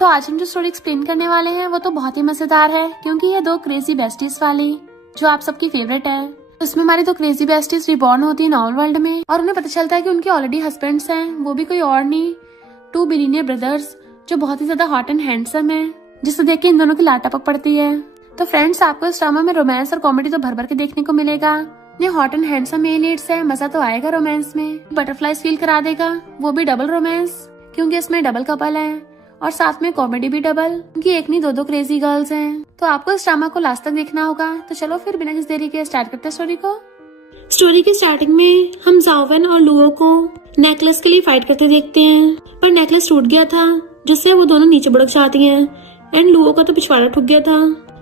तो आज हम जो स्टोरी एक्सप्लेन करने वाले हैं वो तो बहुत ही मजेदार है, क्योंकि ये दो क्रेजी बेस्टीज वाली जो आप सबकी फेवरेट है। इसमें हमारी दो क्रेजी बेस्टीज रिबॉर्न होती है नॉवल वर्ल्ड में, और उन्हें पता चलता है कि उनके ऑलरेडी हस्बैंड्स हैं, वो भी कोई और नहीं, 2 बिलियनियर ब्रदर्स जो बहुत ही ज्यादा हॉट एंड हैंडसम है, जिसे देख के इन दोनों की लाटपक पड़ती है। तो फ्रेंड्स, आपको इस ड्रामा में रोमांस और कॉमेडी तो भर भर के देखने को मिलेगा। ये hot and handsome male leads है, मजा तो आएगा रोमांस में, बटरफ्लाईज फील करा देगा, वो भी डबल रोमांस, क्योंकि इसमें डबल कपल है और साथ में कॉमेडी भी डबल, क्योंकि एक नहीं दो क्रेजी गर्ल्स हैं। तो आपको इस ड्रामा को लास्ट तक देखना होगा। तो चलो फिर बिना किसी देरी के स्टार्ट करते हैं स्टोरी को। स्टोरी की स्टार्टिंग में हम जाओवेन और लुओ को नेकलेस के लिए फाइट करते देखते हैं, पर नेकलेस टूट गया था, जिससे वो दोनों नीचे बुढ़क जाती हैं एंड लुओ का तो पिछवाड़ा ठुक गया था।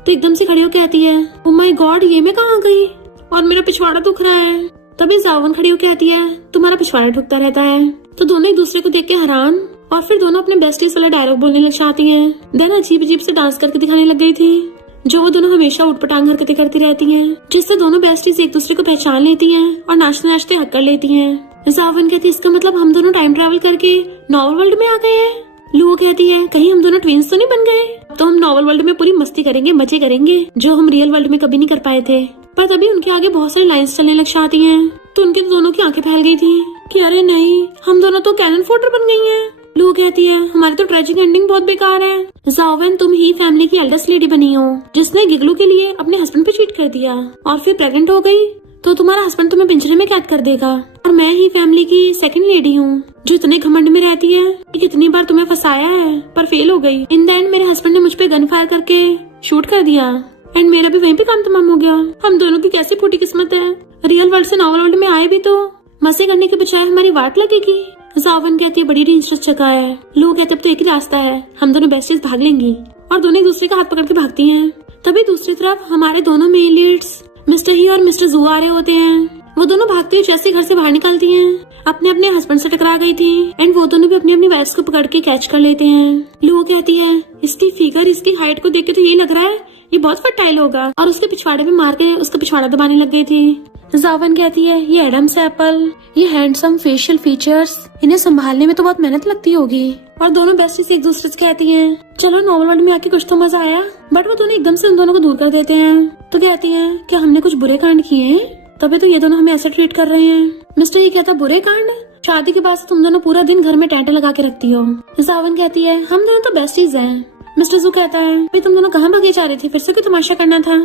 तो एकदम से खड़ी होकर कहती है, ओह माय गॉड, ये मैं कहाँ गई और मेरा पिछवाड़ा दुख रहा है। तभी जाओवेन खड़ी होकर कहती है, तुम्हारा पिछवाड़ा ठुकता रहता है। तो दोनों एक दूसरे को देख के हैरान, और फिर दोनों अपने बेस्टीज वाला डायलॉग बोलने लग जाती हैं। देन अजीब अजीब से डांस करके दिखाने लग गई थी, जो वो दोनों हमेशा उठपटांग हरकतें करती रहती हैं, जिससे दोनों बेस्टीज एक दूसरे को पहचान लेती हैं और नाचते नाचते हक कर लेती हैं। जाओवेन कहती है, इसका मतलब हम दोनों टाइम ट्रैवल करके नॉवल वर्ल्ड में आ गए हैं। लुओ कहती है, कहीं हम दोनों ट्विंस तो नहीं बन गए। अब तो हम नॉवल वर्ल्ड में पूरी मस्ती करेंगे, मजे करेंगे, जो हम रियल वर्ल्ड में कभी नहीं कर पाए थे। पर तभी उनके आगे बहुत सारी लाइन्स चलने लग जाती हैं, तो उनके दोनों की आंखें फैल गई थी कि अरे नहीं, हम दोनों तो कैनन फोटर बन गई हैं। लू कहती है, हमारी तो ट्रेजिक एंडिंग बहुत बेकार है। जाओवेन, तुम ही फैमिली की एल्डेस्ट लेडी बनी हो, जिसने गिगलू के लिए अपने हस्बैंड पे चीट कर दिया और फिर प्रेग्नेंट हो गई, तो तुम्हारा हस्बैंड तुम्हें पिंजरे में कैद कर देगा। और मैं ही फैमिली की सेकंड लेडी हूँ, जो इतने घमंड में रहती है कि कितनी बार तुम्हें फंसाया है पर फेल हो गई। इन द एंड मेरे हस्बैंड ने मुझ पे गन फायर करके शूट कर दिया एंड मेरा भी वहीं पे काम तमाम हो गया। हम दोनों की कैसी फूटी किस्मत है, रियल वर्ल्ड से नॉवल वर्ल्ड में आए भी तो मजे करने के बजाय हमारी वाट लगेगी। जाओवेन कहती है, बड़ी डेंजरस जगह है। लोग कहते अब तो एक ही रास्ता है, हम दोनों बेस्टीज भाग लेंगी, और दोनों एक दूसरे का हाथ पकड़ के भागती हैं। तभी दूसरी तरफ हमारे दोनों मेल लीड्स मिस्टर ही और मिस्टर जू आ रहे होते हैं। वो दोनों भागते हुए जैसे घर से बाहर निकलती हैं, अपने अपने हस्बैंड से टकरा गई थी एंड वो दोनों भी अपनी अपनी वाइफ्स को पकड़ के कैच कर लेते हैं। लुओ कहती है, इसकी फिगर, इसकी हाइट को देख के तो यही लग रहा है ये बहुत फर्टाइल होगा, और उसके पिछवाड़े में मार के उसका पिछवाड़ा दबाने लग गई थी। जाओवेन कहती है, ये एडम्स एप्पल, ये हैंडसम फेशियल फीचर्स, इन्हें संभालने में तो बहुत मेहनत लगती होगी। और दोनों बेस्टीज एक दूसरे से कहती हैं, चलो नॉवल वर्ल्ड में आके कुछ तो मजा आया, बट वो दोनों एकदम से उन दोनों को दूर कर देते हैं। तो कहती हैं, क्या हमने कुछ बुरे कांड किए हैं, तभी तो ये दोनों हमें ऐसा ट्रीट कर रहे हैं। मिस्टर ये कहता, बुरे कांड, शादी के बाद तुम दोनों पूरा दिन घर में टेंटे लगा के रखती हो। जाओवेन कहती है, हम दोनों तो बेस्टीज हैं। मिस्टर जू कहता है, भाई तुम दोनों कहाँ भागे जा रहे थे, फिर से कोई तमाशा करना था।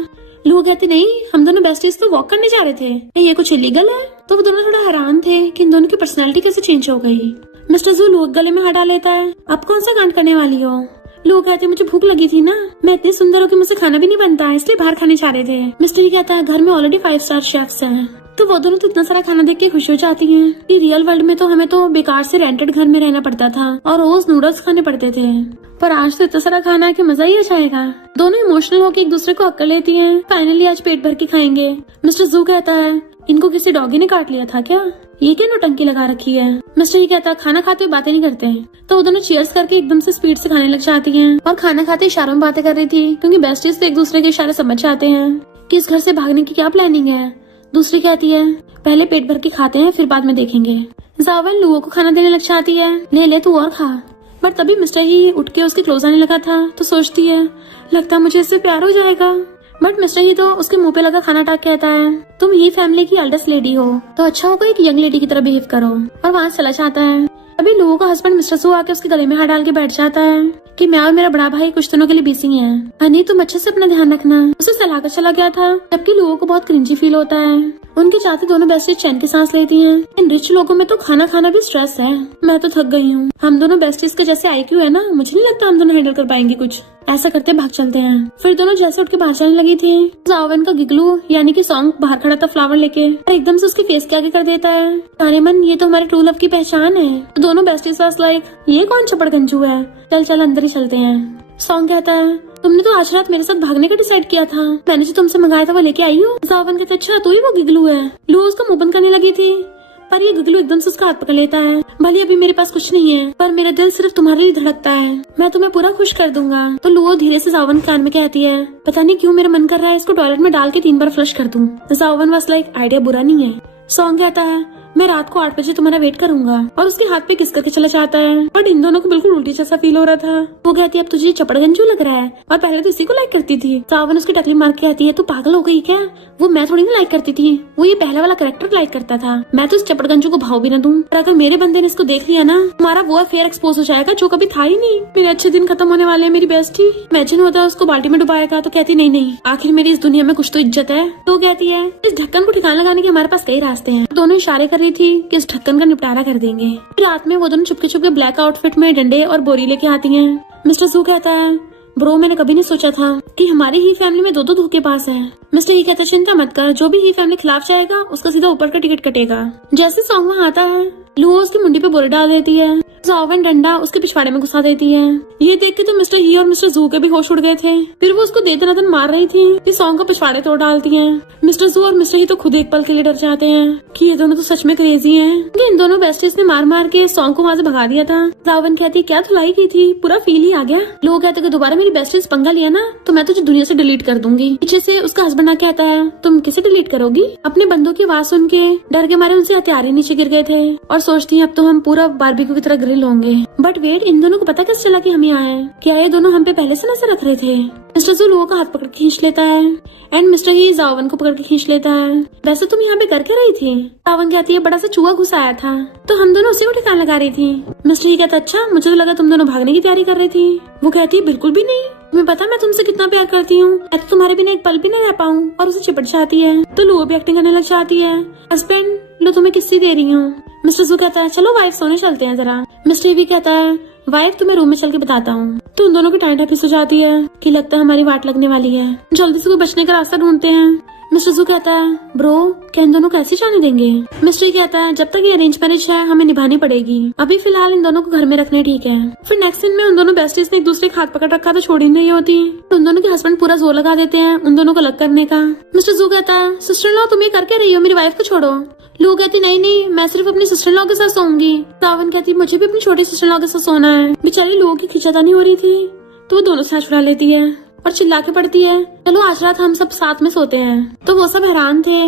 लुओ कहते, नहीं, हम दोनों बेस्टीज तो वॉक करने जा रहे थे, नहीं ये कुछ इलीगल है। तो वो दोनों थोड़ा हैरान थे कि इन दोनों की पर्सनालिटी कैसे चेंज हो गई। मिस्टर जू लुओ गले में हाथ डाल लेता है, अब कौन सा कांड करने वाली हो। लुओ कहते, मुझे भूख लगी थी ना, मैं इतनी सुंदर हूँ कि मुझसे खाना भी नहीं बनता है, इसलिए बाहर खाने जा रहे थे। मिस्टर ही कहता है, घर में ऑलरेडी 5 स्टार शेफ्स हैं। तो वो दोनों तो इतना सारा खाना देख के खुश हो जाती हैं कि रियल वर्ल्ड में तो हमें तो बेकार से रेंटेड घर में रहना पड़ता था और रोज नूडल्स खाने पड़ते थे, पर आज तो इतना सारा खाना है कि मजा ही आ जाएगा। दोनों इमोशनल होकर एक दूसरे को हक कर लेती हैं। फाइनली आज पेट भर के खाएंगे। मिस्टर जू कहता है, इनको किसी डॉगी ने काट लिया था क्या, ये क्या नौटंकी लगा रखी है। मिस्टर ही कहता है, खाना खाते हुए बातें नहीं करते हैं। तो वो दोनों चीयर्स करके एकदम से स्पीड से खाने लग जाती हैं, और खाना खाते इशारों में बातें कर रही थी, क्योंकि बेस्टीज तो एक दूसरे के इशारे समझ जाते हैं कि इस घर से भागने की क्या प्लानिंग है। दूसरी कहती है, पहले पेट भर के खाते हैं, फिर बाद में देखेंगे। जाओवेन लुओ को खाना देने लग जाती है, ले तू और खा। पर तभी मिस्टर ही उठ के उसके क्लोज आने लगा था, तो सोचती है, लगता मुझे इससे प्यार हो जाएगा। बट मिस्टर ही तो उसके मुंह पे लगा खाना टाक कहता है, तुम ही फैमिली की एल्डेस्ट लेडी हो, तो अच्छा होगा एक यंग लेडी की तरह बिहेव करो, और वहाँ चला जाता है। अभी लुओ का हस्बैंड मिस्टर जू आके उसके गले में हाथ डाल के बैठ जाता है कि मैं और मेरा बड़ा भाई कुछ दिनों के लिए बिजी हैं, हनी तुम अच्छे से अपना ध्यान रखना। उसे सलाह कर चला गया था, जबकि लुओ को बहुत क्रिंजी फील होता है। उनके साथ दोनों बेस्टीज चैन की सांस लेती हैं। इन रिच लोगों में तो खाना खाना भी स्ट्रेस है, मैं तो थक गई हूँ। हम दोनों बेस्टीज के जैसे IQ है ना, मुझे नहीं लगता हम दोनों हैंडल कर पाएंगे कुछ। ऐसा करते भाग चलते हैं। फिर दोनों जैसे उठ के बाहर जाने लगी थी, जाओवेन का गिगलू यानी कि सॉन्ग बाहर खड़ा था फ्लावर लेके, और एकदम से उसके फेस के आगे कर देता है, अरे मन, ये तो हमारे ट्रू लव की पहचान है। तो दोनों बेस्टीज वाज लाइक, ये कौन चपड़गंजू है, चल चल अंदर ही चलते हैं। सॉन्ग कहता है, तुमने तो आज रात मेरे साथ भागने का डिसाइड किया था, मैंने जो तुमसे मंगाया था वो लेके आई हूँ। जाओवेन कहता, अच्छा तो ही वो गिगलू है। लुओ उसका मुंह बंद करने लगी थी, पर ये गिगलू एकदम से उसका हाथ पकड़ लेता है, भले अभी मेरे पास कुछ नहीं है, पर मेरा दिल सिर्फ तुम्हारे लिए धड़कता है, मैं तुम्हें पूरा खुश कर दूंगा। तो लुओ धीरे से जाओवेन के कान में कहती है, पता नहीं क्यों मेरा मन कर रहा है इसको टॉयलेट में डाल के 3 बार फ्लश कर दूं। जाओवेन वाज लाइक, आइडिया बुरा नहीं है। सॉन्ग कहता है, मैं रात को 8 बजे तुम्हारा वेट करूंगा। और उसके हाथ पे किस करके चला जाता है। बट इन दोनों को बिल्कुल उल्टी जैसा फील हो रहा था। वो कहती है अब तुझे चपड़गंजू लग रहा है, और पहले तो इसी को लाइक करती थी। सावन उसकी टकली मार के आती है, तू पागल हो गई क्या? वो मैं थोड़ी ना लाइक करती थी, वो ये पहला वाला कैरेक्टर लाइक करता था। मैं तो इस चपड़गंजू को भाव भी ना दूं, पर अगर मेरे बंदे ने इसको देख लिया ना, तुम्हारा वो अफेयर एक्सपोज हो जाएगा जो कभी था ही नहीं। मेरे अच्छे दिन खत्म होने वाले हैं मेरी बेस्टी। इमेजिन होता है उसको बाल्टी में डुबाएगा। तो कहती नहीं, आखिर मेरी इस दुनिया में कुछ तो इज्जत है। तो कहती है इस ढक्कन को ठिकाना लगाने के हमारे पास कई रास्ते हैं। दोनों इशारे कर रही थी कि इस ढक्कन का निपटारा कर देंगे। रात में वो दोनों चुपके चुपके ब्लैक आउटफिट में डंडे और बोरी लेके आती है। मिस्टर जू कहता है ब्रो मैंने कभी नहीं सोचा था कि हमारी ही फैमिली में दो धोखेबाज हैं। मिस्टर ही कहता चिंता मत कर, जो भी ही फैमिली खिलाफ जाएगा उसका सीधा ऊपर का टिकट कटेगा। जैसे सॉन्ग वहाँ आता है, लुओ उसकी मुंडी पे बोरी डाल देती है। ज़ाओवेन डंडा उसके पिछवाड़े में घुसा देती है। ये देख के तो मिस्टर ही और मिस्टर जू के भी होश उड़ गए थे। फिर वो उसको दे दनादन मार रही थी कि सॉन्ग का पिछवाड़े तोड़ डालती है। मिस्टर जू और मिस्टर ही तो खुद एक पल के लिए डर जाते हैं कि ये दोनों तो सच में क्रेजी हैं। इन दोनों बेस्टीज ने मार मार के सॉन्ग को वहाँ से भगा दिया था। ज़ाओवेन कहती क्या धुलाई की थी, पूरा फील ही आ गया। लोग कहते कि दोबारा मेरी बेस्टीज पंगा लिया ना तो मैं तुझे दुनिया से डिलीट कर दूंगी। पीछे से उसका हस्बैंड आके कहता है तुम किसे डिलीट करोगी? अपने बंदों की आवाज सुन के डर के मारे उनसे हथियार ही नीचे गिर गए थे और सोचती है अब तो हम पूरा बारबेक्यू की तरह ग्रिल होंगे। बट वेट, इन दोनों को पता कैसे चला कि हम यहाँ आए? क्या ये दोनों हम पे पहले से नजर रख रहे थे? मिस्टर जू लोगों का हाथ पकड़ के खींच लेता है एंड मिस्टर ही ज़ाओवेन को पकड़ के खींच लेता है। वैसे तुम यहाँ पे कर क्या रही थी? ज़ाओवेन कहती है बड़ा सा चूहा घुस आया था तो हम दोनों उसी को ठिकाना लगा रही थी। मिस्टर ही कहता अच्छा, मुझे तो लगा तुम दोनों भागने की तैयारी कर रही थी। वो कहती है बिल्कुल भी नहीं, तुम्हें पता मैं तुमसे कितना प्यार करती हूँ, मैं तो तुम्हारे बिना एक पल भी नहीं रह पाऊँ। और उसे चिपट जाती है तो लुओ भी एक्टिंग करने लग जाती है। हस्बैंड लो तुम्हें किस्सी दे रही हूँ। मिस्टर जू कहता है चलो वाइफ सोने चलते हैं जरा। मिस्टर भी कहता है वाइफ तुम्हें रूम में चल के बताता हूँ। तो उन दोनों की टाइम टाइपिस हो जाती है कि लगता है हमारी वाट लगने वाली है, जल्दी से कोई बचने का रास्ता ढूंढते हैं। मिस्टर जू कहता है ब्रो क्या इन दोनों को ऐसे जाने देंगे? मिस्टर कहता है जब तक ये अरेंज मैरिज है हमें निभानी पड़ेगी, अभी फिलहाल इन दोनों को घर में रखने ठीक है। फिर नेक्स्ट सीन में उन दोनों बेस्टीज ने एक दूसरे के हाथ पकड़ रखा तो छोड़ ही नहीं होती। तो उन दोनों के हस्बैंड पूरा जोर लगा देते हैं उन दोनों को अलग करने का। मिस्टर जू कहता है सिस्टर इन लॉ तुम ये करके रही हो, मेरी वाइफ को छोड़ो। लू कहती नहीं मैं सिर्फ अपनी सिस्टर इन लॉ के साथ सोऊंगी। ज़ाओवेन कहती मुझे भी अपनी छोटी सिस्टर इन लॉ के साथ सोना है। बेचारी लू की खींचातानी हो रही थी तो वो दोनों से हाथ छुड़ा लेती है और चिल्ला के पड़ती है चलो आज रात हम सब साथ में सोते हैं। तो वो सब हैरान थे।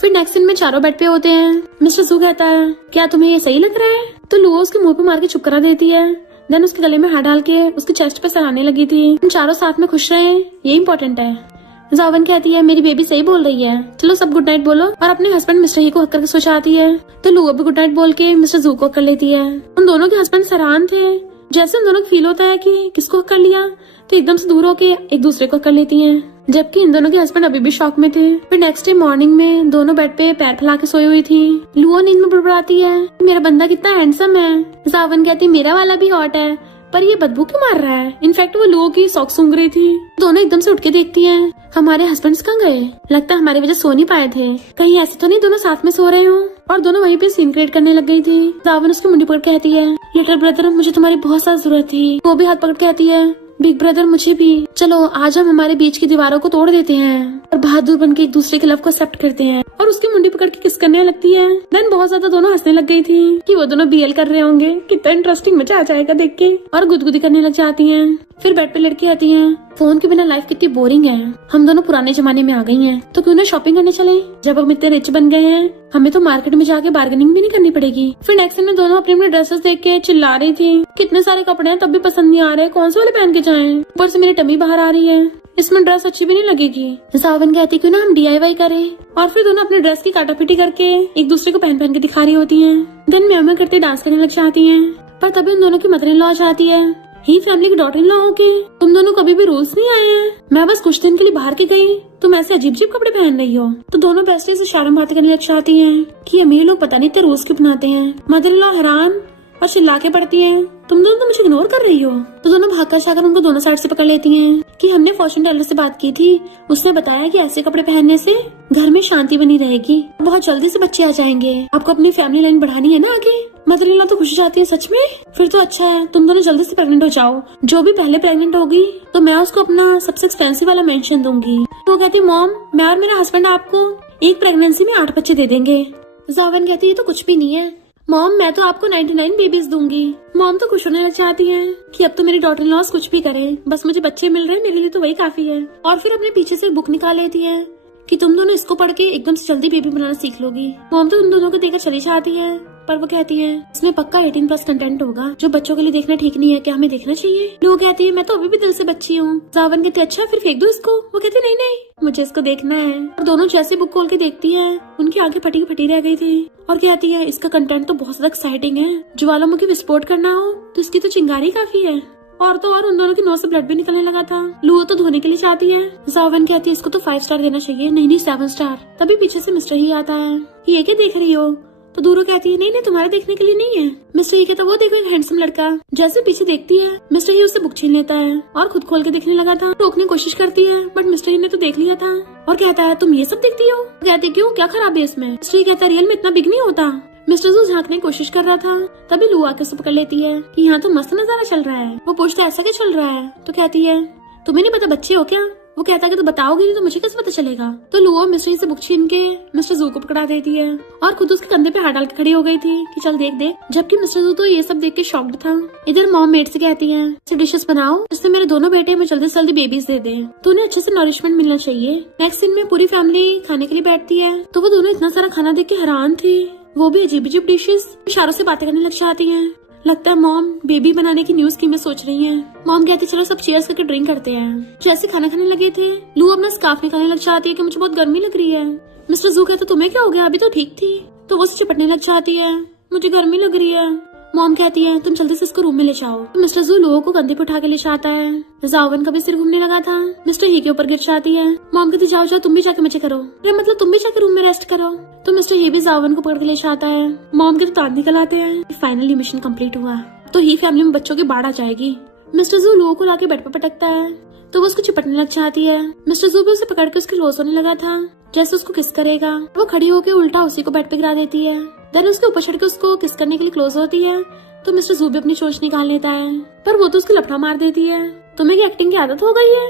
फिर नेक्स्ट सीन में चारों बेड पे होते हैं। मिस्टर जू कहता है क्या तुम्हें ये सही लग रहा है? तो लुओ उसके मुंह पे मार के चुप करा देती है। देन उसके गले में हाथ डाल के उसके चेस्ट पे सहलाने लगी थी। हम चारों साथ में खुश रहे, ये इम्पोर्टेंट है। ज़ाओवेन कहती है मेरी बेबी सही बोल रही है, चलो सब गुड नाइट बोलो। और अपने हस्बैंड मिस्टर ही को हक करके सो जाती है। तो लुओ भी गुड नाइट बोल के मिस्टर जू को हक कर लेती है। उन दोनों के हस्बैंड हैरान थे। जैसे उन दोनों को फील होता है कि किसको हक कर लिया तो एकदम से दूर होके एक दूसरे को कर लेती हैं, जबकि इन दोनों के हस्बैंड अभी भी शॉक में थे। फिर नेक्स्ट डे मॉर्निंग में दोनों बेड पे पैर फैला के सोई हुई थी। लुओ नींद में बुड़बुड़ाती है मेरा बंदा कितना हैंडसम है। ज़ाओवेन कहती मेरा वाला भी हॉट है, पर ये बदबू क्यों मार रहा है? इनफैक्ट वो लुओ की सॉक्स सूंघ रही थी। दोनों एकदम से उठ के देखती हैं हमारे हस्बैंड्स कहाँ गए? लगता है हमारी वजह सो नहीं पाए थे, कहीं ऐसे तो नहीं दोनों साथ में सो रहे हो? और दोनों वहीं पे सीन क्रिएट करने लग गई थी। ज़ाओवेन उसकी मुंडी पकड़ कहती है लिटिल ब्रदर मुझे तुम्हारी बहुत सारी जरूरत थी। वो भी हाथ पकड़ कहती है बिग ब्रदर मुझे भी, चलो आज हम हमारे बीच की दीवारों को तोड़ देते हैं और बहादुर बन के एक दूसरे के लव को एक्सेप्ट करते हैं। और उसकी मुंडी पकड़ के किस करने लगती है। देन बहुत ज्यादा दोनों हंसने लग गई थी कि वो दोनों बीएल कर रहे होंगे, कितना इंटरेस्टिंग मजा आ जाएगा देख के। और गुदगुदी करने लग जाती हैं। फिर बेड पे लड़की आती है फोन के बिना लाइफ कितनी बोरिंग है, हम दोनों पुराने जमाने में आ गई हैं, तो क्यों ना शॉपिंग करने चले? जब हम इतने रिच बन गए हैं हमें तो मार्केट में जाके बार्गेनिंग भी नहीं करनी पड़ेगी। फिर नेक्स्ट दिन में दोनों अपनी अपनी ड्रेसेस देख के चिल्ला रही थी कितने सारे कपड़े हैं तब भी पसंद नहीं आ रहे, कौन से वाले पहन के जाएं? ऊपर से मेरी टमी बाहर आ रही है, इसमें ड्रेस अच्छी भी नहीं लगेगी। ज़ाओवेन कहती क्यों ना हम DIY करें। और फिर दोनों अपने ड्रेस की काटापीटी करके एक दूसरे को पहन पहन के दिखा रही होती हैं। देन म्याऊं करते डांस करने लग जाती हैं। पर तभी उन दोनों की मदर इन लॉ आ जाती है। ही फैमिली की डॉटर इन लॉ हो के तुम दोनों कभी भी रूल्स नहीं आए हैं, मैं बस कुछ दिन के लिए बाहर की गई, तुम ऐसे अजीब अजीब कपड़े पहन रही हो। तो दोनों बेस्टी से शर्म बातें करने लग जाती हैं कि अमीर लोग पता नहीं इतने रूल्स क्यों बनाते हैं। मदर इन लॉ हैरान और चिल्ला के पड़ती हैं तुम दोनों तो मुझे इग्नोर कर रही हो। तो दोनों भागकर जाकर उनको दोनों साइड से पकड़ लेती हैं कि हमने फॉर्चून टेलर से बात की थी, उसने बताया कि ऐसे कपड़े पहनने से घर में शांति बनी रहेगी, बहुत जल्दी से बच्चे आ जाएंगे, आपको अपनी फैमिली लाइन बढ़ानी है ना आगे। मदर इन लॉ तो खुश जाती है सच में, फिर तो अच्छा है तुम दोनों जल्दी से प्रेग्नेंट हो जाओ, जो भी पहले प्रेग्नेंट होगी तो मैं उसको अपना सबसे एक्सपेंसिव वाला मेंशन दूंगी। तो कहती मॉम मैं और मेरा हस्बैंड आपको एक प्रेगनेंसी में 8 बच्चे दे देंगे। ज़ाओवेन कहती है तो कुछ भी नहीं है मॉम, मैं तो आपको 99 बेबीज दूंगी। मॉम तो खुश होने लग जाती है कि अब तो मेरी डॉटर इन लॉस कुछ भी करें, बस मुझे बच्चे मिल रहे हैं, मेरे लिए तो वही काफी है। और फिर अपने पीछे से एक बुक निकाल लेती है कि तुम दोनों इसको पढ़ के एकदम से जल्दी बेबी बनाना सीख लोगी। मॉम तो तुम दोनों को देखकर चली जाती है, पर वो कहती है इसमें पक्का 18+ कंटेंट होगा जो बच्चों के लिए देखना ठीक नहीं है, क्या हमें देखना चाहिए? लू कहती है मैं तो अभी भी दिल से बच्ची हूँ। जावन कहती है अच्छा फिर फेंक दो इसको। वो कहती नहीं नहीं मुझे इसको देखना है। और दोनों जैसे बुक खोल के देखती है उनकी आंखें फटी फटी रह गई थी और कहती है इसका कंटेंट तो बहुत ज्यादा एक्साइटिंग है, ज्वालामुखी विस्फोट करना हो तो इसकी तो चिंगारी काफी है। और तो और उन दोनों की नोज से ब्लड भी निकलने लगा था। लू तो धोने के लिए चाहती है। जावन कहती है इसको तो 5 स्टार देना चाहिए। नहीं 7 स्टार। तभी पीछे से मिस्टर ही आता है। ये क्या देख रही हो? तो दूरो कहती है नहीं तुम्हारे देखने के लिए नहीं है। मिस्टर ही कहता वो देखो एक हैंडसम लड़का। जैसे पीछे देखती है मिस्टर ही उससे बुक छीन लेता है और खुद खोल के देखने लगा था। रोकने की कोशिश करती है बट मिस्टर ही ने तो देख लिया था और कहता है तुम ये सब देखती हो? कहती क्यों क्या खराब है इसमें? मिस्टर ही कहता है रियल में इतना बिग नहीं होता। मिस्टर जू झांकने की कोशिश कर रहा था तभी लू आके उसे पकड़ लेती है कि यहाँ तो मस्त नजारा चल रहा है। वो पूछता है ऐसा क्या चल रहा है? तो कहती है तुम्हें नहीं पता बच्चे हो क्या? वो कहता है कि तो बताओगी नहीं तो मुझे कैसे पता चलेगा? तो लू मिस्टर से बुक छीन के मिस्टर जू को पकड़ा देती है और खुद उसके कंधे पे हाथ डाल के खड़ी हो गई थी कि चल देख दे। जबकि मिस्टर जू तो ये सब देख के शॉक्ड था। इधर मॉम मेड से कहती है डिशेस बनाओ जिससे मेरे दोनों बेटे में जल्दी से जल्दी बेबीज दे दे, तो उन्हें अच्छे से नरिशमेंट मिलना चाहिए। नेक्स्ट सीन में पूरी फैमिली खाने के लिए बैठती है तो वो दोनों इतना सारा खाना देख के हैरान थी। वो भी अजीब अजीब डिशेस इशारों से बातें करने लग जाती हैं। लगता है मॉम बेबी बनाने की न्यू स्कीमें सोच रही हैं। मॉम कहती चलो सब चीयर्स करके ड्रिंक करते हैं। जैसे खाना खाने लगे थे लू अपना स्कार्फ निकालने लग जाती है कि मुझे बहुत गर्मी लग रही है। मिस्टर जू कहता तुम्हें क्या हो गया? अभी तो ठीक थी। तो वो उसे चिपटने लग जाती है मुझे गर्मी लग रही है। मॉम कहती है तुम जल्दी से इसको रूम में ले जाओ। तो मिस्टर जू लोगों को कंधे पे उठा के ले जाता है। जावन का भी सिर घूमने लगा था। मिस्टर ही के ऊपर गिर जाती है। मॉम कहती जाओ जाओ तुम भी जाके मजे करो। अरे मतलब तुम भी जाके रूम में रेस्ट करो। तो मिस्टर ही भी जावन को पकड़ के ले जाता है। मॉम के तो दांत निकल आते हैं। फाइनली मिशन कंप्लीट हुआ तो ही फैमिली में बच्चों की बाढ़ आ जाएगी। मिस्टर जू लोगों को लाके बेड पर पटकता है तो वो उसको चिपटने लग जाती है। मिस्टर जू भी उसे पकड़ के उसके क्लोज होने लगा था जैसे उसको किस करेगा। वो खड़ी होकर उल्टा उसी को बेड पे गिरा देती है। देन उसके ऊपर चढ़ के उसको किस करने के लिए क्लोज होती है तो मिस्टर जू भी अपनी चोंच निकाल लेता है पर वो तो उसको लफड़ा मार देती है। तुम्हें की एक्टिंग की आदत हो गई है?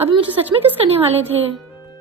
अभी मुझे सच में किस करने वाले थे।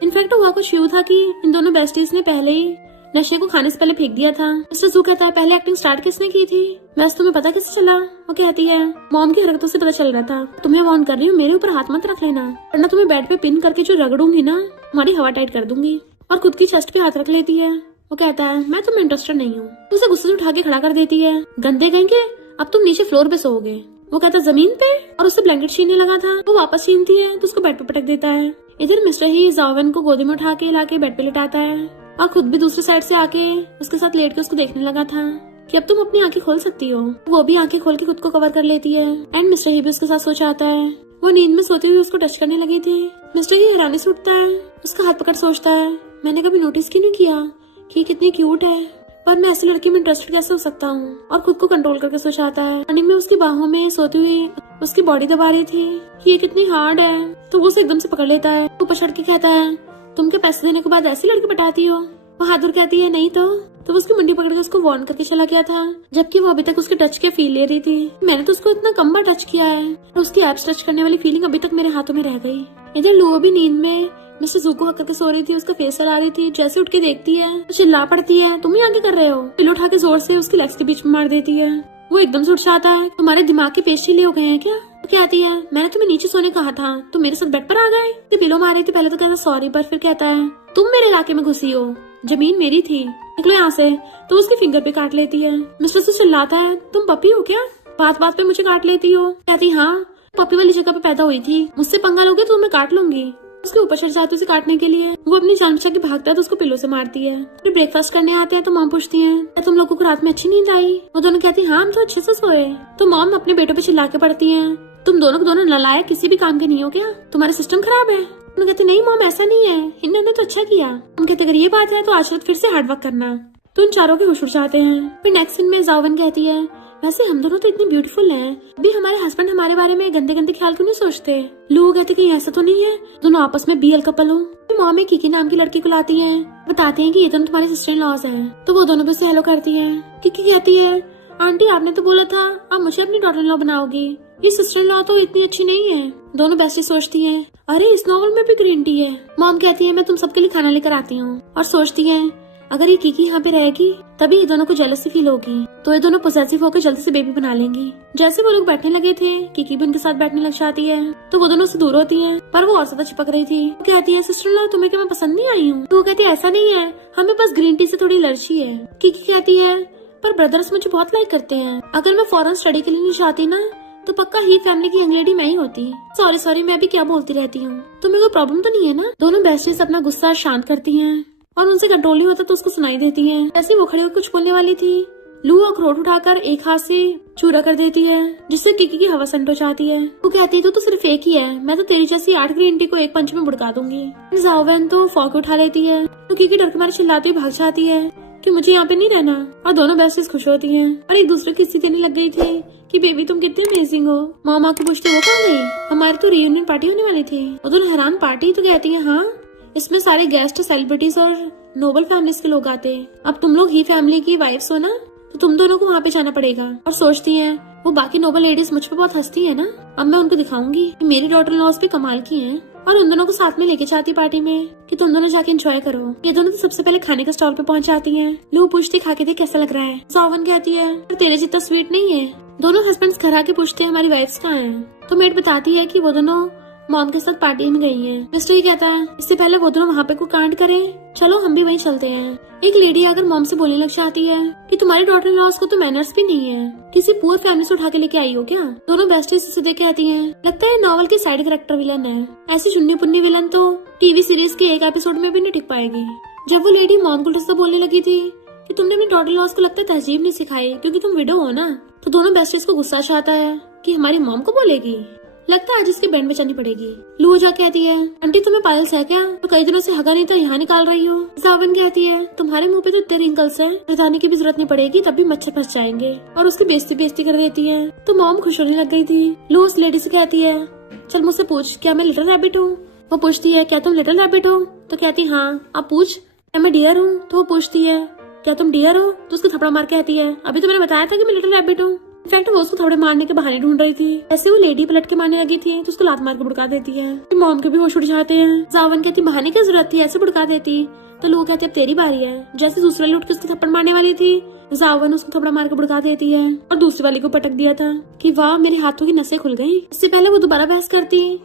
इनफैक्ट हुआ कुछ यूं था कि इन दोनों बेस्टीज ने पहले ही नशे को खाने से पहले फेंक दिया था। मिस्टर जू कहता है पहले एक्टिंग स्टार्ट किसने की थी? वैसे तुम्हें पता कैसे चला? वो कहती है मॉम की हरकतों से पता चल रहा था। तुम्हें वार्न कर रही हूँ मेरे ऊपर हाथ मत रख लेना वरना तुम्हें बेड पे पिन करके जो रगड़ूंगी ना तुम्हारी हवा टाइट कर दूंगी। और खुद की चेस्ट पे हाथ रख लेती है। वो कहता है मैं तुम्हें इंटरेस्टेड नहीं हूँ। उसे गुस्से से उठा के खड़ा कर देती है। गंदे गएंगे अब तुम नीचे फ्लोर पे सोओगे। वो कहता है जमीन पे और उससे ब्लैंकेट छीनने लगा था। वो वापस छीनती है तो उसको बेड पे पटक देता है। इधर मिस्टर ही जावन को गोदी में उठा के लाके बेड पे लिटाता है और खुद भी दूसरी साइड से आके उसके साथ लेट के उसको देखने लगा था कि अब तुम अपनी आंखें खोल सकती हो। वो भी आंखें खोल के खुद को कवर कर लेती है एंड मिस्टर ही भी उसके साथ सो जाता है। वो नींद में सोती हुई उसको टच करने लगी थी। मिस्टर ही हैरानी से उठता है, उसका हाथ पकड़ सोचता है मैंने कभी नोटिस क्यों नहीं किया कि कितनी क्यूट है, पर मैं ऐसी लड़की में इंटरेस्टेड कैसे हो सकता हूँ। और खुद को कंट्रोल करके सो जाता है। रनिंग में उसकी बाहों में सोती हुई उसकी बॉडी दबा रही थी कि ये कितनी हार्ड है। तो वो उसे एकदम से पकड़ लेता है। ऊपर चढ़ के कहता है तुम क्या पैसे देने के बाद ऐसी लड़की पटाती हो? वो हाथुर कहती है नहीं तो वो उसकी मुंडी पकड़ के उसको वार्न करके चला गया था जबकि वो अभी तक उसके टच के फील ले रही थी। मैंने तो उसको इतना कम बार टच किया है और उसकी एब्स टच करने वाली फीलिंग अभी तक मेरे हाथों में रह गई। इधर लुओ भी नींद में मिस्टर जू को हक करके सो रही थी। उसका फेस आ रही थी। जैसे उठ के देखती है तो चिल्ला पड़ती है तुम यहाँ क्या कर रहे हो? पिलो उठा के जोर से उसकी लेग्स के बीच में मार देती है। वो एकदम से उठ जाता है तुम्हारे दिमाग के पेश ढीले हो गए हैं क्या? तो कहती है मैंने तुम्हें नीचे सोने कहा था तुम मेरे साथ बेड पर आ गए। तो पिलो मारी थी पहले तो कहता सॉरी पर फिर कहता है तुम मेरे इलाके में घुसी हो, जमीन मेरी थी, निकलो यहाँ से। तो उसके फिंगर पे काट लेती है। मिस्टर से चिल्लाता है तुम पपी हो क्या? बात बात पे मुझे काट लेती हो। कहती हाँ पपी वाली जगह पे पैदा हुई थी, मुझसे पंगा लोगे तो मैं काट लूंगी। उसके ऊपर चढ़ जाती उसे काटने के लिए। वो अपनी जान बचा के भागता है तो उसको पिलो से मारती है। फिर ब्रेकफास्ट करने आते हैं तो मॉम पूछती है क्या तुम लोगों को रात में अच्छी नींद आई? वो दोनों कहती हाँ हम तो अच्छे से सोए। तो मॉम अपने बेटों पे चिल्ला के पड़ती है तुम दोनों को दोनों नलायक किसी भी काम के नहीं हो क्या? तुम्हारा सिस्टम खराब है। मैं कहती नहीं मॉम ऐसा नहीं है, इन्होंने तो अच्छा किया। हम कहते अगर ये बात है तो आज रात फिर से हार्ड वर्क करना। तो उन चारों के होश उड़ जाते हैं। फिर नेक्स्ट सीन में जावन कहती है वैसे हम दोनों तो इतने ब्यूटीफुल हैं, अभी हमारे हस्बैंड हमारे बारे में गंदे गंदे ख्याल क्यों नहीं सोचते? लोग कहते कि ऐसा तो नहीं है दोनों आपस में BL कपल हो। मॉम में किकी नाम की लड़की को लाती है, बताते हैं कि ये दोनों तुम्हारे सिस्टर इन लॉज हैं। तो वो दोनों भी उसे हेलो करती हैं। किकी कहती है आंटी आपने तो बोला था आप मुझे अपनी डॉटर इन लॉ बनाओगी, ये सिस्टर इन लॉ तो इतनी अच्छी नहीं है। दोनों बेस्टी सोचती हैं अरे इस नॉवल में भी ग्रीन टी है। मॉम कहती है मैं तुम सबके लिए खाना लेकर आती हूँ और सोचती है अगर ये कीकी यहाँ पे रहेगी तभी ये दोनों को जेलसी फील होगी, तो ये दोनों पोसेसिव होकर जल्दी से बेबी बना लेंगी। जैसे वो लोग बैठने लगे थे, कीकी भी उनके साथ बैठने लग जाती है, तो वो दोनों से दूर होती है, पर वो और ज्यादा चिपक रही थी। वो कहती है सिस्टर लॉ तुम्हें क्या मैं पसंद नहीं आई हूँ? तो वो कहती है ऐसा नहीं है, हमें बस ग्रीन टी से थोड़ी एलर्जी है। कीकी कहती है पर ब्रदर्स मुझे बहुत लाइक करते हैं, अगर मैं फॉरेन स्टडी के लिए नहीं चाहती ना तो पक्का ही फैमिली की यंग लेडी मैं ही होती। सॉरी मैं भी क्या बोलती रहती हूँ, तुम्हें कोई प्रॉब्लम तो नहीं है ना? दोनों बेस्टीज अपना गुस्सा शांत करती हैं और उनसे कंट्रोल नहीं होता तो उसको सुनाई देती हैं। ऐसे वो खड़ी होकर कुछ बोलने वाली थी, लू अखरोट उठाकर एक हाथ से चूरा कर देती है, जिससे कीकी की हवा संट हो जाती है। वो कहती है तो सिर्फ एक ही है, मैं तो तेरी जैसी 8 ग्रीन टी को एक पंच में बुड़का दूंगी। जाओवेन तो फॉक उठा लेती है, तो कीकी डर के मारे चिल्लाती भाग जाती है कि मुझे यहाँ पे नहीं रहना, और दोनों बेस्टीज खुश होती हैं और एक दूसरे की किस्सी देने लग गई थी कि बेबी तुम कितने अमेजिंग हो। मामा को पूछते वो कहाँ गई? हमारी तो रियूनियन पार्टी होने वाली थी। वो दोनों हैरान, पार्टी? तो कहती है हाँ, इसमें सारे गेस्ट, सेलिब्रिटीज और नोबल फैमिलीज के लोग आते हैं। अब तुम लोग ही फैमिली की वाइफ्स हो ना, तो तुम दोनों को वहाँ पे जाना पड़ेगा। और सोचती है वो बाकी नोबल लेडीज मुझ पे बहुत हंसती है ना, अब मैं उनको दिखाऊंगी कि मेरी डॉटर लॉस पे कमाल की हैं, और उन दोनों को साथ में लेके जाती पार्टी में कि तुम दोनों जाके एंजॉय करो। ये दोनों तो सबसे पहले खाने के स्टॉल पे पहुंच जाती हैं। लू पूछती खा के देख कैसा लग रहा है? जाओवेन कहती है तेरे जितना स्वीट नहीं है। दोनों हस्बैंड्स घर आके पूछते हैं हमारी वाइफ्स कहाँ हैं? तो मेड बताती है कि वो दोनों मॉम के साथ पार्टी में गई हैं। मिस्टर ही कहता है इससे पहले वो दोनों वहाँ पे कोई कांड करे, चलो हम भी वहीं चलते हैं। एक लेडी अगर मॉम से बोलने लग जाती है कि तुम्हारी डॉटर लॉस को तो मैनर्स भी नहीं है, किसी पुअर फैमिली से उठा के लेके आई हो क्या? दोनों बेस्टीज उसे देख कहती हैं लगता है नॉवल के साइड कैरेक्टर विलन है, ऐसी चुन्नी पुन्नी विलन तो टीवी सीरीज के एक एपिसोड में भी नहीं टिक पाएगी। जब वो लेडी मॉम को उल्टा बोलने लगी थी कि तुमने अपनी डॉटर लॉस को लगता है तहजीब नहीं सिखाई क्योंकि तुम विडो हो ना, तो दोनों बेस्टीज को गुस्सा आता है कि हमारी मॉम को बोलेगी, लगता है आज इसके बैंड बचानी पड़ेगी। लू जा कहती है आंटी तुम्हें पायल्स है क्या? तो कई दिनों से हगा नहीं था, यहाँ निकाल रही हो। जाओवेन कहती है तुम्हारे मुंह पे तो इतने रिंकल्स है, बताने की भी जरूरत नहीं पड़ेगी, तब भी मच्छर फंस जाएंगे, और उसकी बेइज्जती कर देती है। तो मॉम खुश होने लग गई थी। लू उस लेडी से कहती है चल मुझसे पूछ क्या मैं लिटिल रैबिट हूँ? वो पूछती है क्या तुम लिटिल रैबिट हो? तो कहती है हाँ। अब पूछ क्या मैं डियर हूँ? तो वो पूछती है क्या तुम डियर हो? तो उसको थपड़ा मार कहती है अभी तो मैंने बताया था कि मैं लिटिल रैबिट हूँ। इनफैक्ट वो उसको थोड़े मारने के बहाने ढूंढ रही थी। ऐसे वो लेडी पलट के मारने लगी थी तो उसको लात मार के बुड़का देती है। मॉम के भी होश उड़ जाते हैं। जाओवेन कहती बहाने की जरूरत थी, ऐसे बुड़का देती। तो लोग कहते अब तेरी बारी है। जैसे दूसरी वाली उठ के उसको थप्पड़ मारने वाली थी, जाओवेन उसको थपड़ा मार के बुड़का देती है और दूसरी वाली को पटक दिया था कि वाह मेरे हाथों की नसें खुल गई। इससे पहले वो दोबारा बहस करती,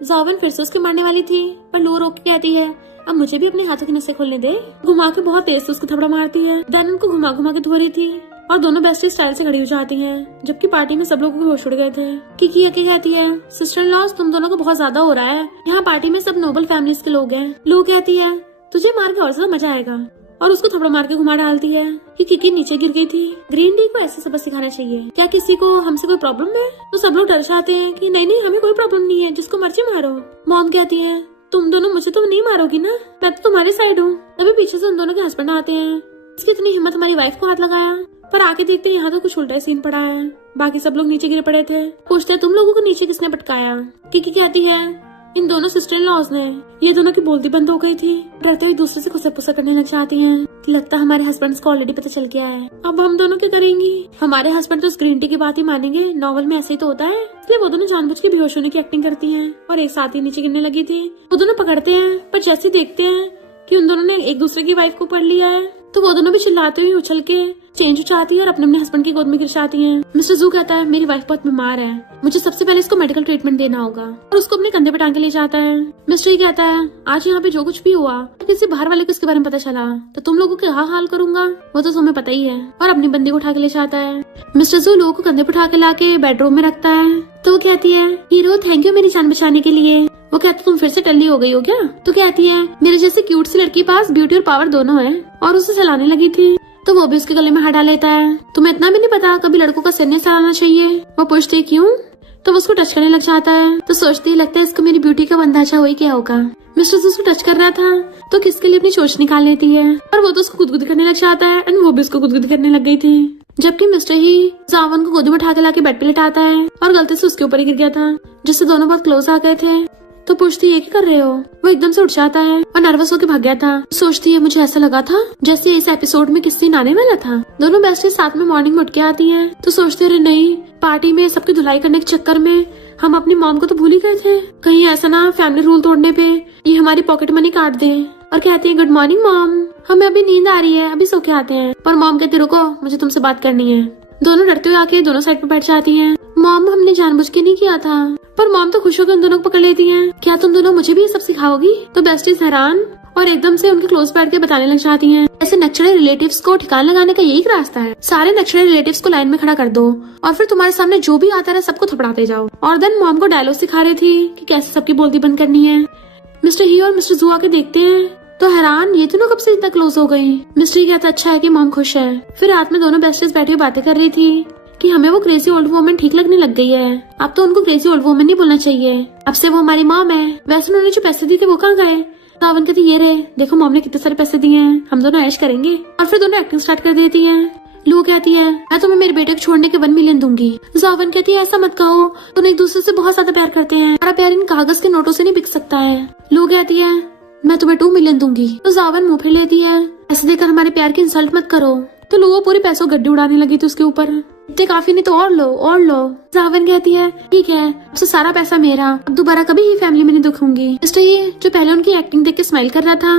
जाओवेन फिर से उसके मारने वाली थी, पर लो रोक के कहती है अब मुझे भी अपने हाथों की नसें खोलने दे। घुमा के बहुत तेज से उसको थपड़ा मारती है। देन उनको घुमा घुमा के धो रही थी और दोनों बेस्टी स्टाइल से खड़ी हो जाती हैं, जबकि पार्टी में सब लोगों के होश उड़ गए थे। कीकी आके कहती है सिस्टर लॉस तुम दोनों को बहुत ज्यादा हो रहा है, यहाँ पार्टी में सब नोबल फैमिलीज के लोग हैं। लू कहती है तुझे मार के और ज्यादा मजा आएगा, और उसको थपड़ा मार के घुमा डालती है कि कीकी नीचे गिर गई थी। ग्रीन टी को ऐसे सबक सिखाना चाहिए, क्या किसी को हमसे कोई प्रॉब्लम है? तो सब लोग डर जाते हैं कि नहीं हमें कोई प्रॉब्लम नहीं है, जिसको मर्जी मारो। मॉम कहती है तुम दोनों मुझे तो नहीं मारोगी ना, मैं तो तुम्हारे साइड हूँ। तभी पीछे से उन दोनों के हस्बैंड आते हैं। इसकी इतनी हिम्मत हमारी वाइफ को हाथ लगाया, पर आके देखते हैं यहाँ तो कुछ उल्टा सीन पड़ा है। बाकी सब लोग नीचे गिरे पड़े थे। पूछते हैं तुम लोगों को नीचे किसने पटकाया? कीकी कहती है इन दोनों सिस्टर इन लॉज ने। ये दोनों की बोलती बंद हो गई थी, डरते हुए दूसरे से खुसर करने लग जाती हैं। लगता है हमारे हस्बैंड को ऑलरेडी पता चल गया है, अब हम दोनों क्या करेंगी? हमारे हस्बैंड तो उस ग्रीन टी की बात ही मानेंगे, नॉवल में ऐसे ही तो होता है। इसलिए वो दोनों जानबूझ के बेहोश होने की एक्टिंग करती हैं और एक साथ ही नीचे गिरने लगी थी। वो दोनों पकड़ते हैं, पर जैसे देखते हैं कि उन दोनों ने एक दूसरे की वाइफ को पढ़ लिया है, तो वो दोनों भी चिल्लाते हुए उछल के चेंज हो जाती है और अपने हस्बैंड की गोद में गिर जाती हैं। मिस्टर जू कहता है मेरी वाइफ बहुत बीमार है, मुझे सबसे पहले इसको मेडिकल ट्रीटमेंट देना होगा, और उसको अपने कंधे पे टांग के ले जाता है। मिस्टर ही कहता है आज यहाँ पे जो कुछ भी हुआ किसी बाहर वाले को इसके बारे में पता चला तो तुम लोगों के क्या हाल करूंगा, वो तो तुम्हें पता ही है, और अपनी बंदी को उठा के ले जाता है। मिस्टर जू लोगों को कंधे पे उठा के लाके बेडरूम में रखता है। तो वो कहती है हीरो थैंक यू मेरी जान बचाने के लिए। वो कहता तुम फिर से टल्ली हो गई हो क्या? तो कहती है मेरे जैसे क्यूट सी लड़की पास ब्यूटी और पावर दोनों है, और उसे चलाने लगी थी। तो वो भी उसके गले में हाथ डाल लेता है। तुम्हें इतना भी नहीं पता कभी लड़कों का सिर नहीं चलाना चाहिए? वो पूछती क्यों? तो वो उसको टच करने लग जाता है। तो सोचती लगता है इसको मेरी ब्यूटी का अंदाजा हुई क्या होगा। मिस्टर उसको टच कर रहा था तो किसके लिए अपनी चोंच निकाल लेती है, और वो तो उसको गुदगुदी करने लग जाता है, एंड वो भी उसको गुदगुदी करने लग गई थी। जबकि मिस्टर ही जाओवेन को गोदी में उठा के लाके बेड पे लेटाता है, और गलती से उसके ऊपर ही गिर गया था, जिससे दोनों बहुत क्लोज आ गए थे। तो पूछती है क्या कर रहे हो? वो एकदम से उठ जाता है और नर्वस होकर भाग गया था। सोचती है मुझे ऐसा लगा था जैसे इस एपिसोड में किसी आने वाला था। दोनों बेस्टी साथ में मॉर्निंग में उठ के आती हैं। तो सोचते रहे नहीं पार्टी में सबकी धुलाई करने के चक्कर में हम अपनी मॉम को तो भूल ही गए थे, कहीं ऐसा ना फैमिली रूल तोड़ने पे ये हमारी पॉकेट मनी काट दे। और कहती है गुड मॉर्निंग मॉम, हमें अभी नींद आ रही है, अभी सो के आते हैं। पर मॉम कहती रुको, मुझे तुमसे बात करनी है। दोनों डरते हुए आके दोनों साइड पे बैठ जाती हैं। मॉम हमने जानबूझ के नहीं किया था। पर मॉम तो खुश होकर उन दोनों को पकड़ लेती हैं। क्या तुम दोनों मुझे भी ये सब सिखाओगी? तो बेस्टीज हैरान और एकदम से उनके क्लोज बैठ के बताने लग जाती हैं। ऐसे नक्शे रिलेटिव्स को ठिकाना लगाने का यही रास्ता है। सारे नक्शे रिलेटिव्स को लाइन में खड़ा कर दो और फिर तुम्हारे सामने जो भी आता रहे सबको थपड़ाते जाओ। और देन मॉम को डायलॉग सिखा रही थी कि कैसे सबकी बोलती बंद करनी है। मिस्टर ही और मिस्टर जू आके देखते हैं तो हैरान, ये दोनों कब से इतना क्लोज हो गई। मिस्टर ही कहता अच्छा है कि मॉम खुश है। फिर रात में दोनों बेस्टीज बैठी हुई बातें कर रही थी कि हमें वो क्रेजी ओल्ड वुमन ठीक लगने लग गई है। अब तो उनको क्रेजी ओल्ड वुमन नहीं बोलना चाहिए, अब से वो हमारी मॉम है। वैसे उन्होंने जो पैसे दिए थे वो कहाँ गए? सावन कहती ये रहे, देखो मॉम ने कितने सारे पैसे दिए हैं, हम दोनों ऐश करेंगे। और फिर दोनों एक्टिंग स्टार्ट कर देती हैं। लू कहती है मैं तुम्हें मेरे बेटे को छोड़ने के 1 मिलियन दूंगी। सावन कहती है ऐसा मत कहो, तुम एक दूसरे से बहुत ज्यादा प्यार करते हैं, हमारा प्यार इन कागज के नोटों से नहीं बिक सकता है। लू कहती है मैं तुम्हें 2 मिलियन दूंगी। तो सावन मुंह फिर लेती है, ऐसे देकर हमारे प्यार की इंसल्ट मत करो। तो लू वो पूरे पैसों गड्ढे उड़ाने लगी थी उसके ऊपर। इतने काफी नहीं तो और लो और लो। सावन कहती है ठीक है, अब से सारा पैसा मेरा, अब दोबारा कभी ही फैमिली में नहीं दुखूंगी। मिस्टर ये जो पहले उनकी एक्टिंग देख के स्माइल कर रहा था,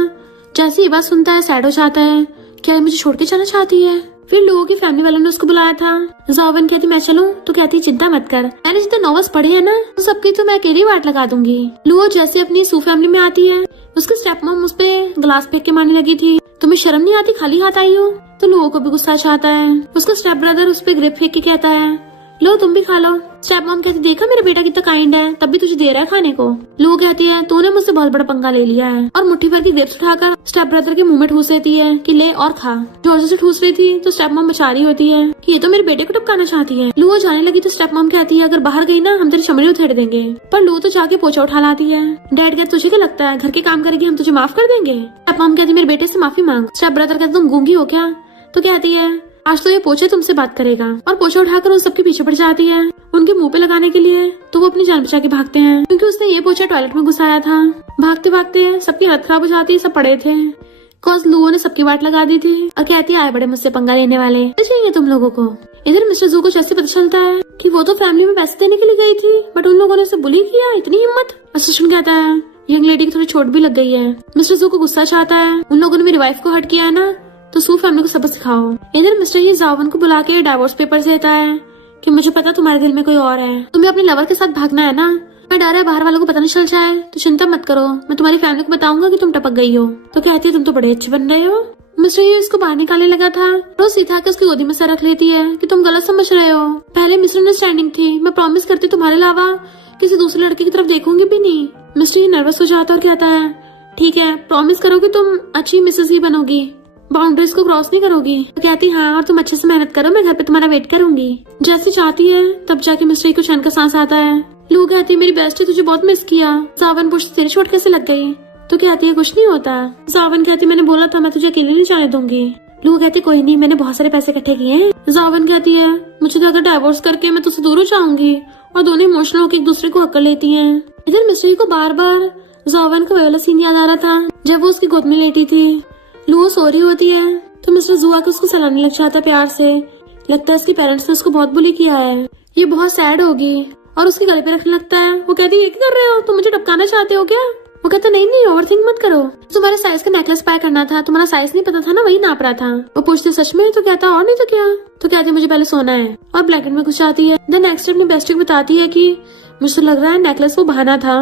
जैसे ये बात सुनता है सैड हो जाता है। क्या ये मुझे छोड़ के जाना चाहती है? फिर लोगों की फैमिली वालों ने उसको बुलाया था। सावन कहती मैं चलूं? तो कहती चिंता मत कर, मैंने जितने नॉवेल्स पढ़े हैं ना तो सबकी तो मैं अकेली वाट लगा दूंगी। लुओ जैसे अपनी सू फैमिली में आती है, उसके स्टेप मॉम उस पे ग्लास फेंक के मारने लगी थी। तुम्हें शर्म नहीं आती, खाली हाथ आई हो? तो लुओ को भी गुस्सा आता है। उसका स्टेप ब्रदर उस पे ग्रेप फेंक के कहता है लो तुम भी खा लो। स्टेप मॉम कहती देखा मेरा बेटा कितना काइंड है, तब भी तुझे दे रहा है खाने को। लुओ कहती है तूने मुझसे बहुत बड़ा पंगा ले लिया है, और मुट्ठी भर की ग्रेप्स उठाकर स्टेप ब्रदर के मुंह में ठूस देती है कि ले और खा। जोर से ठूस रही थी तो स्टेप मॉम बचा रही होती है कि ये तो मेरे बेटे को टपकाना चाहती है। लुओ जाने लगी तो स्टेप मॉम कहती है अगर बाहर गई ना हम तेरी चमड़ी उधेड़ देंगे। पर लुओ तो जाके पोछा उठा लाती है। डैड कहते तुझे क्या लगता है घर के काम करेगी हम तुझे माफ कर देंगे? स्टेप मॉम कहती मेरे बेटे से माफी मांग। स्टेप ब्रदर कहते तुम गूंगी हो क्या? तो कहती है आज तो ये पोछे तुमसे बात करेगा, और पोछा उठाकर उन सबके पीछे पड़ जाती है उनके मुंह पे लगाने के लिए। तो वो अपनी जान बचा के भागते हैं क्योंकि उसने ये पोछा टॉयलेट में घुसाया था। भागते भागते सबकी हालत खराब हो जाती है, सब पड़े थे कॉज लुओ ने सबकी वाट लगा दी थी। और कहती है आए बड़े मुझसे पंगा लेने वाले चाहिए तुम लोगों को। इधर मिस्टर जू को जैसे पता चलता है कि वो तो फैमिली में पैसे देने के लिए गई थी बट उन लोगों ने उसे बुली किया, इतनी हिम्मत। असिस्टेंट कहता है यंग लेडी की थोड़ी चोट भी लग गई है। मिस्टर जू को गुस्सा चाहता है उन लोगों ने मेरी वाइफ को हर्ट किया है ना, तो सू फैमिली को सबक सिखाओ। इधर मिस्टर ही जावन को बुला के डाइवोर्स पेपर्स देता है कि मुझे पता तुम्हारे दिल में कोई और है, तुम्हें अपने लवर के साथ भागना है ना। मैं डर है बाहर वालों को पता नहीं चल जाए, तो चिंता मत करो, मैं तुम्हारी फैमिली को बताऊंगा कि तुम टपक गई हो। तो कहती है तुम तो बड़े अच्छे बन रहे हो। मिस्टर ही इसको बाहर निकालने लगा था, रोज सीधा के उसकी गोदी में सर रख लेती है कि तुम गलत समझ रहे हो, पहले मिसअंडरस्टैंडिंग थी, मैं प्रॉमिस करती तुम्हारे अलावा किसी दूसरे लड़के की तरफ देखूंगी भी नहीं। मिस्टर ही नर्वस हो जाता और कहता है ठीक है प्रॉमिस करो कि तुम अच्छी मिसेस ही बनोगी, बाउंड्रीज को क्रॉस नहीं करोगी। तो कहती हाँ और तुम अच्छे से मेहनत करो, मैं घर पे तुम्हारा वेट करूंगी। जैसे चाहती है तब जाके मिस्टर को चैन का सांस आता है। लू कहती है मेरी बेस्टी तुझे बहुत मिस किया। सावन पूछती तेरी चोट कैसे लग गई? तो कहती है कुछ नहीं होता। सावन कहती मैंने बोला था मैं तुझे अकेले नहीं जाने दूंगी। लू कहती कोई नहीं, मैंने बहुत सारे पैसे इकट्ठे किए हैं। सावन कहती है मुझे तो अगर डाइवोर्स करके मैं तुझसे दूर हो जाऊंगी, और दोनों इमोशनल होकर एक दूसरे को हक कर लेती है। इधर मिस्टर को बार बार सावन का वाला सीन याद आ रहा था जब वो उसकी गोद में लेटी थी। लुओ सो रही होती है तो मिस्टर जुआ के उसको सलाने लग जाता है प्यार से। लगता है इसके पेरेंट्स ने उसको बहुत बुली किया है, ये बहुत सैड होगी और उसके गले पे रखने लगता है। वो कहती है ये क्या कर रहे हो, तुम मुझे टपकाना चाहते हो क्या? वो कहता नहीं नहीं ओवर थिंक मत करो, तुम्हारे साइज का नेकलेस बाय करना था, तुम्हारा साइज नहीं पता था ना, वही नाप रहा था। वो पूछते सच में? तो कहता और नहीं तो क्या। तो कहती मुझे पहले सोना है, और ब्लैकेट में घुस जाती है। देन नेक्स्ट अपनी बेस्टी को बताती है कि मुझे लग रहा है नेकलेस वो बहाना था,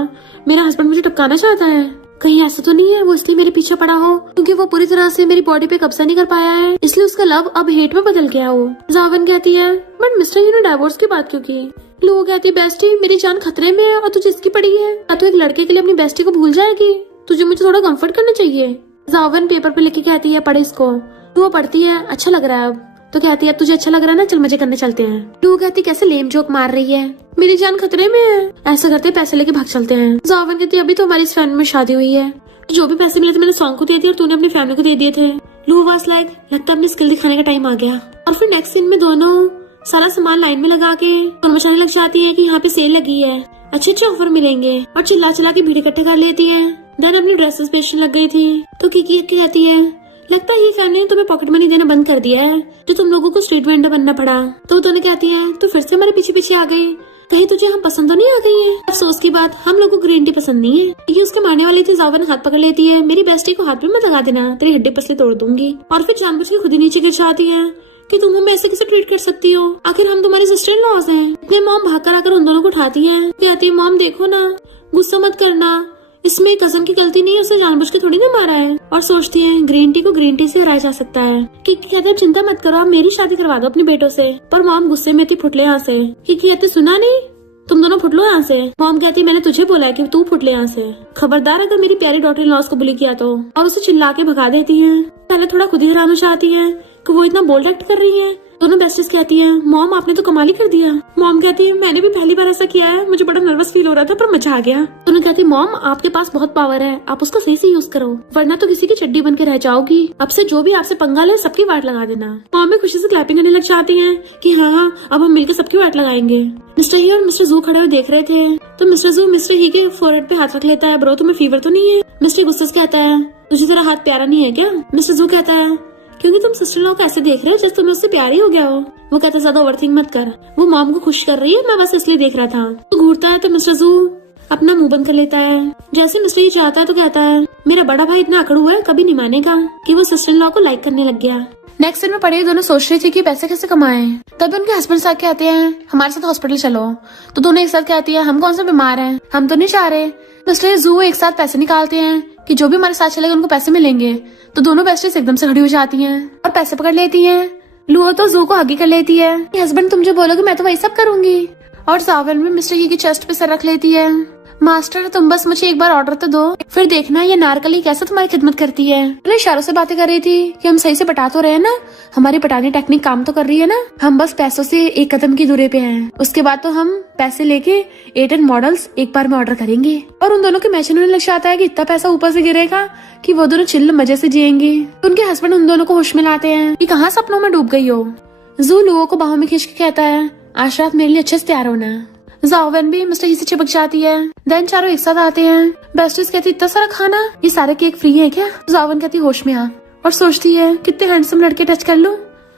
मेरा हस्बैंड मुझे टपकाना चाहता है, कहीं ऐसा तो नहीं है वो इसलिए मेरे पीछे पड़ा हो क्योंकि वो पूरी तरह से मेरी बॉडी पे कब्जा नहीं कर पाया है, इसलिए उसका लव अब हेट में बदल गया हो। जावन कहती है बट मिस्टर यू ने डाइवोर्स की बात क्यों की? लोग कहती है बेस्टी मेरी जान खतरे में है और तुझे इसकी पड़ी है, तो एक लड़के के लिए अपनी बेस्टी को भूल जाएगी, तुझे मुझे थोड़ा कंफर्ट करना चाहिए। जावन पेपर पे लिख के कहती है पढ़े इसको। तो वो पढ़ती है अच्छा लग रहा है अब। तो कहती है अब तुझे अच्छा लग रहा है ना, चल मजे करने चलते हैं। टू कहती कैसे लेम जोक मार रही है, मेरी जान खतरे में है। ऐसा करते पैसे लेके भाग चलते हैं। जावन कहती है अभी तो हमारी इस फैमिली में शादी हुई है, जो भी पैसे मिले थे मैंने सॉन्ग को दे दिए और तूने अपनी फैमिली को दे दिए थे। लू वाज लाइक लगता है अपनी स्किल दिखाने का टाइम आ गया। और फिर नेक्स्ट सीन में दोनों सारा सामान लाइन में लगा के मचाने लग जाती है कि यहाँ पे सेल लगी है, अच्छे अच्छे ऑफर मिलेंगे, और चिल्ला चिल्ला के भीड़ इकट्ठे कर लेती है। देन अपनी ड्रेसेस बेचने लग गई थी तो किकी कहती है लगता है ये फैमिली ने तुम्हें पॉकेट मनी देना बंद कर दिया है, जो तुम लोगों को स्ट्रीट वेंडर बनना पड़ा। तो दोनों कहती है तो फिर से हमारे पीछे पीछे आ गई, कहीं तुझे हम पसंद तो नहीं आ गई है? अफसोस की बात, हम लोगों को ग्रीन टी पसंद नहीं है। ये उसके मारने वाली थी, जावन हाथ पकड़ लेती है, मेरी बेस्टी को हाथ पे मत लगा देना, तेरी हड्डी पसली तोड़ दूंगी। और फिर जानबूझ के खुद ही नीचे गिर जाती है कि तुम हमें ऐसे कैसे ट्रीट कर सकती हो, आखिर हम तुम्हारी सिस्टर इन लॉज हैं। इतने मॉम भागकर आकर उन दोनों को उठाती है, कहती है मॉम देखो ना, गुस्सा मत करना, इसमें कजन की गलती नहीं है, उसे जानबूझ के थोड़ी ना मारा है। और सोचती है ग्रीन टी को ग्रीन टी से हराया जा सकता है। किकी कहते हैं चिंता मत करो, आप मेरी शादी करवा दो अपने बेटों से। पर मॉम गुस्से में थी, फुटले यहाँ से। किकी कहते सुना नहीं, तुम दोनों फुट लो यहाँ से। मॉम कहती मैंने तुझे बोला है कि तू फुट ले यहाँ से, खबरदार अगर मेरी प्यारी डॉटर इन लॉज को बुली किया तो। और उसे चिल्ला के भगा देती है। पहले थोड़ा खुद ही हैरान हो जाती है कि वो इतना बोल्ड एक्ट कर रही है। दोनों बेस्टीज कहती हैं मॉम आपने तो कमाल ही कर दिया। मॉम कहती है मैंने भी पहली बार ऐसा किया है, मुझे बड़ा नर्वस फील हो रहा था पर मजा आ गया। दोनों कहती मॉम आपके पास बहुत पावर है, आप उसको सही से यूज करो वरना तो किसी की चड्डी बन के रह जाओगी। अब से जो भी आपसे पंगा ले सबकी वाट लगा देना। मॉम भी खुशी से क्लैपिंग करने लग जाती है कि हाँ अब हम मिलकर सबकी वाट लगाएंगे। मिस्टर ही और मिस्टर जू खड़े हुए देख रहे थे तो मिस्टर जू मिस्टर ही के फोरहेड पे हाथ रख लेता है, ब्रो तुम्हें फीवर तो नहीं है? मिस्टर गुस्से से कहता है तुझे तेरा हाथ प्यारा नहीं है क्या? मिस्टर जू कहता है क्योंकि तुम सिस्टर लॉ को ऐसे देख रहे हो जैसे तुम्हें उससे प्यार ही हो गया हो। वो कहता है ज्यादा ओवरथिंक मत कर, वो मॉम को खुश कर रही है, मैं बस इसलिए देख रहा था। तो घूरता है तो मिस्टर जू अपना मुंह बंद कर लेता है। जैसे मिस्टर ये चाहता है तो कहता है मेरा बड़ा भाई इतना अकड़ू है, कभी नहीं मानेगा कि वो सिस्टर लॉ को लाइक करने लग गया। नेक्स्ट दिन में पढ़े दोनों सोच रही थी कि पैसे कैसे कमाएं। तभी उनके हस्बैंड साथ कहते हैं हमारे साथ हॉस्पिटल चलो। तो दोनों एक साथ कहती है हम कौन सा बीमार हैं, हम तो नहीं चाह रहे। मिस्टर जू एक साथ पैसे निकालते हैं कि जो भी हमारे साथ चलेगा उनको पैसे मिलेंगे। तो दोनों बेस्टीज एकदम से खड़ी हो जाती हैं और पैसे पकड़ लेती हैं। लुओ तो जू को हगी कर लेती है, हस्बैंड तुम जो बोलोगे मैं तो वही सब करूंगी। और जावन में मिस्टर ही की चेस्ट पे सर रख लेती है। मास्टर तुम बस मुझे एक बार ऑर्डर तो दो, फिर देखना ये नारकली कैसे तुम्हारी खिदमत करती है। पहले इशारों से बातें कर रही थी कि हम सही से पटा तो रहे हैं ना, हमारी पटाने टेक्निक काम तो कर रही है ना, हम बस पैसों से एक कदम की दूरी पे हैं। उसके बाद तो हम पैसे लेके 8 मॉडल्स एक बार में ऑर्डर करेंगे। और उन दोनों के मैच होने लग जाता है कि इतना पैसा ऊपर से गिरेगा कि वो दोनों चिल्ल मजे से जिएंगे। तो उनके हस्बैंड उन दोनों को होश में लाते हैं कि कहाँ सपनों में डूब गई हो। जू लुओ को बाहों में खींच के कहता है आज रात मेरे लिए अच्छे से तैयार होना। जाओवेन भी मिस्टर ही से चिपक जाती है। देन चारों एक साथ आते हैं। बेस्टीज कहती इतना सारा खाना, ये सारे केक फ्री है क्या? जाओवेन कहती होश में आ और सोचती है कितने हैंडसम लड़के टच कर लो।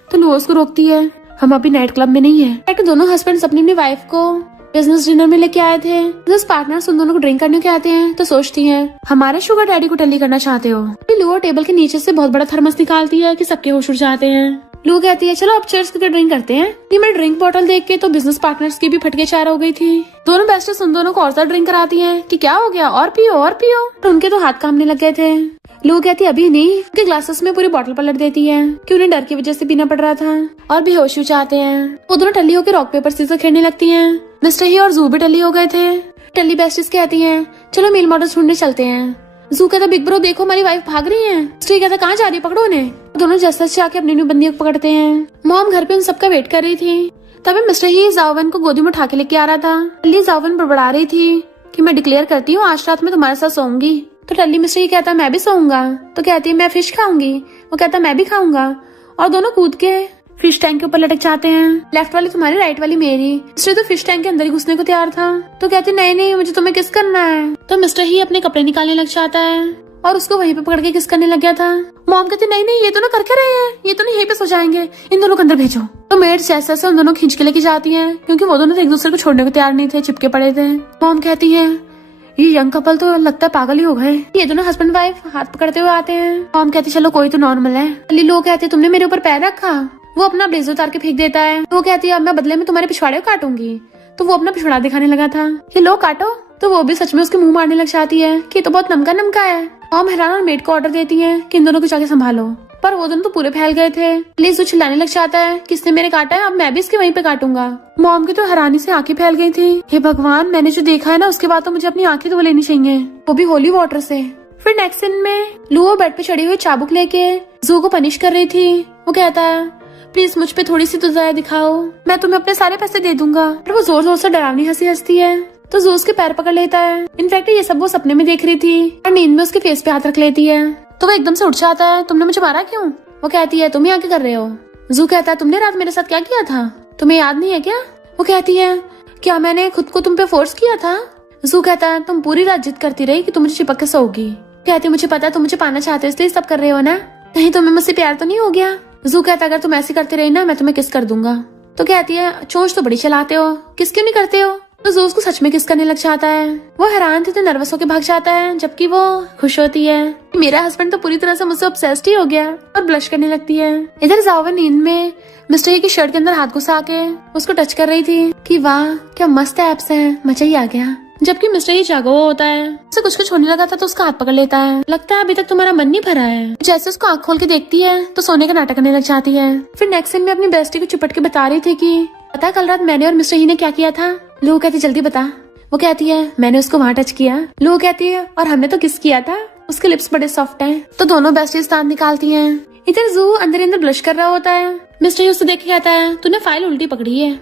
तो लुओ उसको रोकती है हम अभी नाइट क्लब में नहीं है। दोनों हस्बैंड अपनी अपनी वाइफ को बिजनेस डिनर में लेके आए थे। बिजनेस पार्टनर्स उन दोनों को ड्रिंक करने के आते हैं तो सोचती हैं हमारे शुगर डैडी को टल्ली करना चाहते हो। लुओ टेबल के नीचे से बहुत बड़ा थर्मस निकालती है कि सबके होश उड़ जाते हैं। लुओ कहती है चलो अब चेयर्स करके ड्रिंक करते हैं। ये मेरी ड्रिंक बॉटल देख के तो बिजनेस पार्टनर्स की भी फटके चार हो गई थी। दोनों बेस्टीज उन दोनों को और ज्यादा ड्रिंक कराती हैं कि क्या हो गया और पियो और पियो। तो उनके तो हाथ कांपने लग गए थे। लुओ कहती अभी नहीं, उनके ग्लासेस में पूरी बॉटल पलट देती है कि उन्हें डर की वजह से पीना पड़ रहा था और बेहोश हो जाते हैं। वो दोनों टल्ली होकर रॉक पेपर सीजर खेलने लगती हैं। मिस्टर ही और जू भी टल्ली हो गए थे। टल्ली बेस्टीज कहती हैं चलो मेल मॉडल ढूंढने चलते हैं। जू कहता बिग ब्रो देखो हमारी वाइफ भाग रही है। मिस्टर कहता कहाँ जा रही है, पकड़ो उन्हें। दोनों जैसे जाके अपनी बंदियों को पकड़ते हैं। मॉम घर पे उन सबका वेट कर रही थी। तभी मिस्टर ही जाओवन को गोदी में उठा के लेके आ रहा था। टल्ली जाओवन बड़बड़ा रही थी कि मैं डिक्लेयर करती हूँ आज रात में तुम्हारे साथ सोऊंगी। तो टल्ली मिस्टर ही कहता मैं भी सोऊंगा। तो कहती है मैं फिश खाऊंगी। वो कहता मैं भी खाऊंगा। और दोनों कूद के फिश टैंक के ऊपर लटक जाते हैं। लेफ्ट वाली तुम्हारी राइट वाली मेरी। मिस्टर तो फिश टैंक के अंदर ही घुसने को तैयार था तो कहते नहीं नहीं मुझे तुम्हें किस करना है। तो मिस्टर ही अपने कपड़े निकालने लग जाता है और उसको वहीं पे पकड़ के किस करने लग गया था। मॉम कहती नहीं नहीं ये तो ना करके रहे हैं, ये तो नहीं यहीं पे सो जाएंगे, इन दोनों को अंदर भेजो। तो मेड्स जैसे से उन दोनों खींच के लेके जाती हैं क्योंकि वो दोनों तो एक दूसरे को छोड़ने को तैयार नहीं थे, चिपके पड़े थे। मॉम कहती है ये यंग कपल तो लगता है पागल ही हो गए। ये दोनों हस्बैंड वाइफ हाथ पकड़ते हुए आते हैं। मॉम कहती चलो कोई तो नॉर्मल है। लोग कहते तुमने मेरे ऊपर पैर रखा। वो अपना ब्लेजर उतार के फेंक देता है। वो कहती है अब मैं बदले में तुम्हारे पिछवाड़े को काटूंगी। तो वो अपना पिछवाड़ा दिखाने लगा था। ये लो काटो। तो वो भी सच में उसके मुंह मारने लग जाती है कि तो बहुत नमका नमका है। मॉम हैरान और मेड को ऑर्डर देती है कि इन दोनों को जाके संभालो। पर वो दोनों तो पूरे फैल गए थे। प्लीज वो चिल्लाने लग जाता है किसने मेरे काटा है, अब मैं भी इसके वहीं पे काटूंगा। मॉम की तो हैरानी से आंखें फैल गई थी। हे भगवान मैंने जो देखा है ना उसके बाद तो मुझे अपनी आंखें धो लेनी चाहिए, वो भी होली वाटर से। फिर नेक्स्ट सीन में लुओ बेड पे चढ़ी हुई चाबुक लेके जू को पनिश कर रही थी। वो कहता है प्लीज मुझ पे थोड़ी सी तो दया दिखाओ, मैं तुम्हें अपने सारे पैसे दे दूंगा। पर वो जोर जोर से डरावनी हंसी हंसती है तो जू उसके पैर पकड़ लेता है। इनफैक्ट ये सब वो सपने में देख रही थी और नींद में उसके फेस पे हाथ रख लेती है। तो वो एकदम से उठ जाता है तुमने मुझे मारा क्यों? वो कहती है तुम यहाँ क्या कर रहे हो? जू कहता है तुमने रात मेरे साथ क्या किया था, तुम्हें याद नहीं है क्या? वो कहती है क्या मैंने खुद को तुम पे फोर्स किया था? जू कहता है तुम पूरी रात जिद करती रही कि तुम मुझे चिपक के सोओगी। कहती मुझे पता है तुम मुझे पाना चाहते हो इसलिए सब कर रहे हो ना, कहीं तुम्हें मुझसे प्यार तो नहीं हो गया? जू कहता अगर तुम ऐसे करते रही ना मैं तुम्हें किस कर दूंगा। तो कहती है चोंच तो बड़ी चलाते हो, किस क्यों नहीं करते हो। तो जू उसको सच में किस करने लग जाता है। वो हैरान थी तो नर्वस होकर भाग जाता है, जबकि वो खुश होती है। मेरा हस्बैंड तो पूरी तरह से मुझसे ऑब्सेस्ड ही हो गया, और ब्लश करने लगती है। इधर जाओवन नींद में मिस्टर ही की शर्ट के अंदर हाथ घुसा के उसको टच कर रही थी कि वाह क्या मस्त एप्स है, मजा ही आ गया। जबकि मिस्टर ही जागा हुआ होता है, उसे कुछ होने लगा था तो उसका हाथ पकड़ लेता है। लगता है अभी तक तुम्हारा मन नहीं भरा है। जैसे उसको आंख खोल के देखती है तो सोने का नाटक करने लग जाती है। फिर नेक्स्ट सीन में अपनी बेस्टी को चिपट के बता रही थी कि पता कल रात मैंने और मिस्टर ही ने क्या किया था। लोग कहती जल्दी बता। वो कहती है मैंने उसको वहाँ टच किया। लोग कहती है और हमने तो किस किया था, उसके लिप्स बड़े सॉफ्ट हैं। तो दोनों बेस्टीज दांत निकालती हैं। इधर जू अंदर ब्लश कर रहा होता है। मिस्टर ही उससे देख के कहता है तूने फाइल उल्टी पकड़ी है।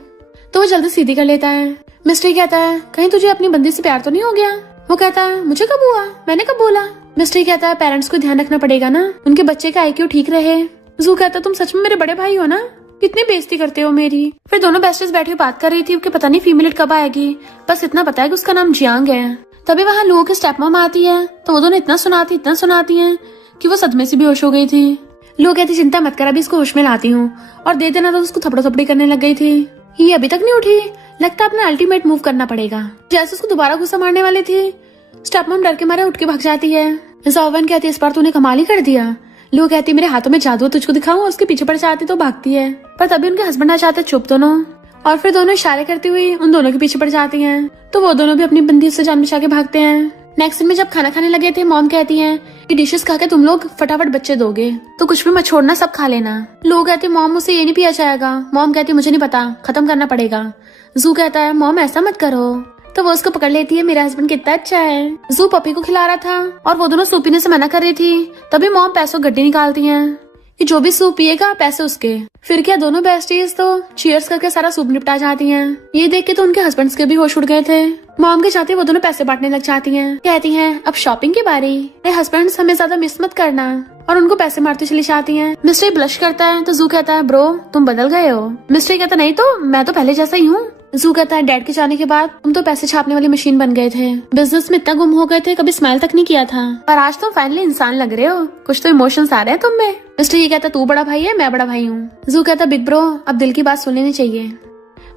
तो वो जल्दी सीधी कर लेता है। मिस्टर ही कहता है कहीं तुझे अपनी बंदी से प्यार तो नहीं हो गया। वो कहता है मुझे कब हुआ, मैंने कब बोला। मिस्टर ही कहता है पेरेंट्स को ध्यान रखना पड़ेगा ना, उनके बच्चे का IQ ठीक रहे। जू कहता है तुम सच में मेरे बड़े भाई हो ना, कितनी बेइज्जती करते हो मेरी। फिर दोनों बेस्टीज बैठी बात कर रही थी कि पता नहीं फीमेल कब आएगी, बस इतना पता है कि उसका नाम जियांग है। तभी वहाँ लोगों की स्टेप मॉम आती है, तो वो दोनों इतना सुनाती हैं कि वो सदमे से बेहोश हो गई थी। लोग कहती चिंता मत कर, अभी इसको होश में लाती हूँ, और दे देना तो उसको थपड़ा थपड़ी करने लग गई थी। ये अभी तक नहीं उठी, लगता है अपना अल्टीमेट मूव करना पड़ेगा। जैसे उसको दोबारा गुस्सा मारने वाली थी, स्टेप मॉम डर के मारे उठ के भाग जाती है। जाओवन कहती है इस बार तूने कमाल ही कर दिया। लोग कहती मेरे हाथों में जादू है, तुझको दिखाऊं। उसके पीछे पड़ जाती तो भागती है, पर तभी उनके हस्बैंड आ जाते चुप दोनों, और फिर दोनों इशारे करती हुई उन दोनों के पीछे पड़ जाती हैं। तो वो दोनों भी अपनी बंदी से जान बचा के भागते हैं। नेक्स्ट में जब खाना खाने लगे थे, मॉम कहती है कि डिशेस खा के तुम लोग फटाफट बच्चे दोगे, तो कुछ भी मत छोड़ना, सब खा लेना। लोग कहते मॉम मुझसे ये नहीं पिया जाएगा। मॉम कहती मुझे नहीं पता, खत्म करना पड़ेगा। जू कहता है मॉम ऐसा मत करो। तो वो उसको पकड़ लेती है, मेरा हस्बैंड कितना अच्छा है। जू पपी को खिला रहा था और वो दोनों सूप पीने से मना कर रही थी। तभी मॉम पैसों गड्डी निकालती हैं कि जो भी सूप पिएगा पैसे उसके। फिर क्या दोनों बेस्टीज तो चीयर्स करके सारा सूप निपटा जाती हैं। ये देख के तो उनके हस्बैंड्स के भी होश उड़ गए थे। मॉम के चाहते वो दोनों पैसे बांटने लग जाती हैं। कहती हैं अब शॉपिंग की बारी, मेरे हस्बैंड्स हमें ज्यादा मिस मत करना, और उनको पैसे मारती चली जाती हैं। मिस्टर ब्लश करता है तो जू कहता है ब्रो तुम बदल गए हो। मिस्टर कहता नहीं तो मैं तो पहले जैसा ही हूँ। जू कहता है डैड के जाने के बाद तुम तो पैसे छापने वाली मशीन बन गए थे, बिजनेस में इतना गुम हो गए थे, कभी स्माइल तक नहीं किया था, पर आज तो फाइनली इंसान लग रहे हो, कुछ तो इमोशंस आ रहे हैं तुम में। मिस्टर ये कहता तू बड़ा भाई है, मैं बड़ा भाई हूँ। जू कहता बिग ब्रो अब दिल की बात सुन लेनी चाहिए।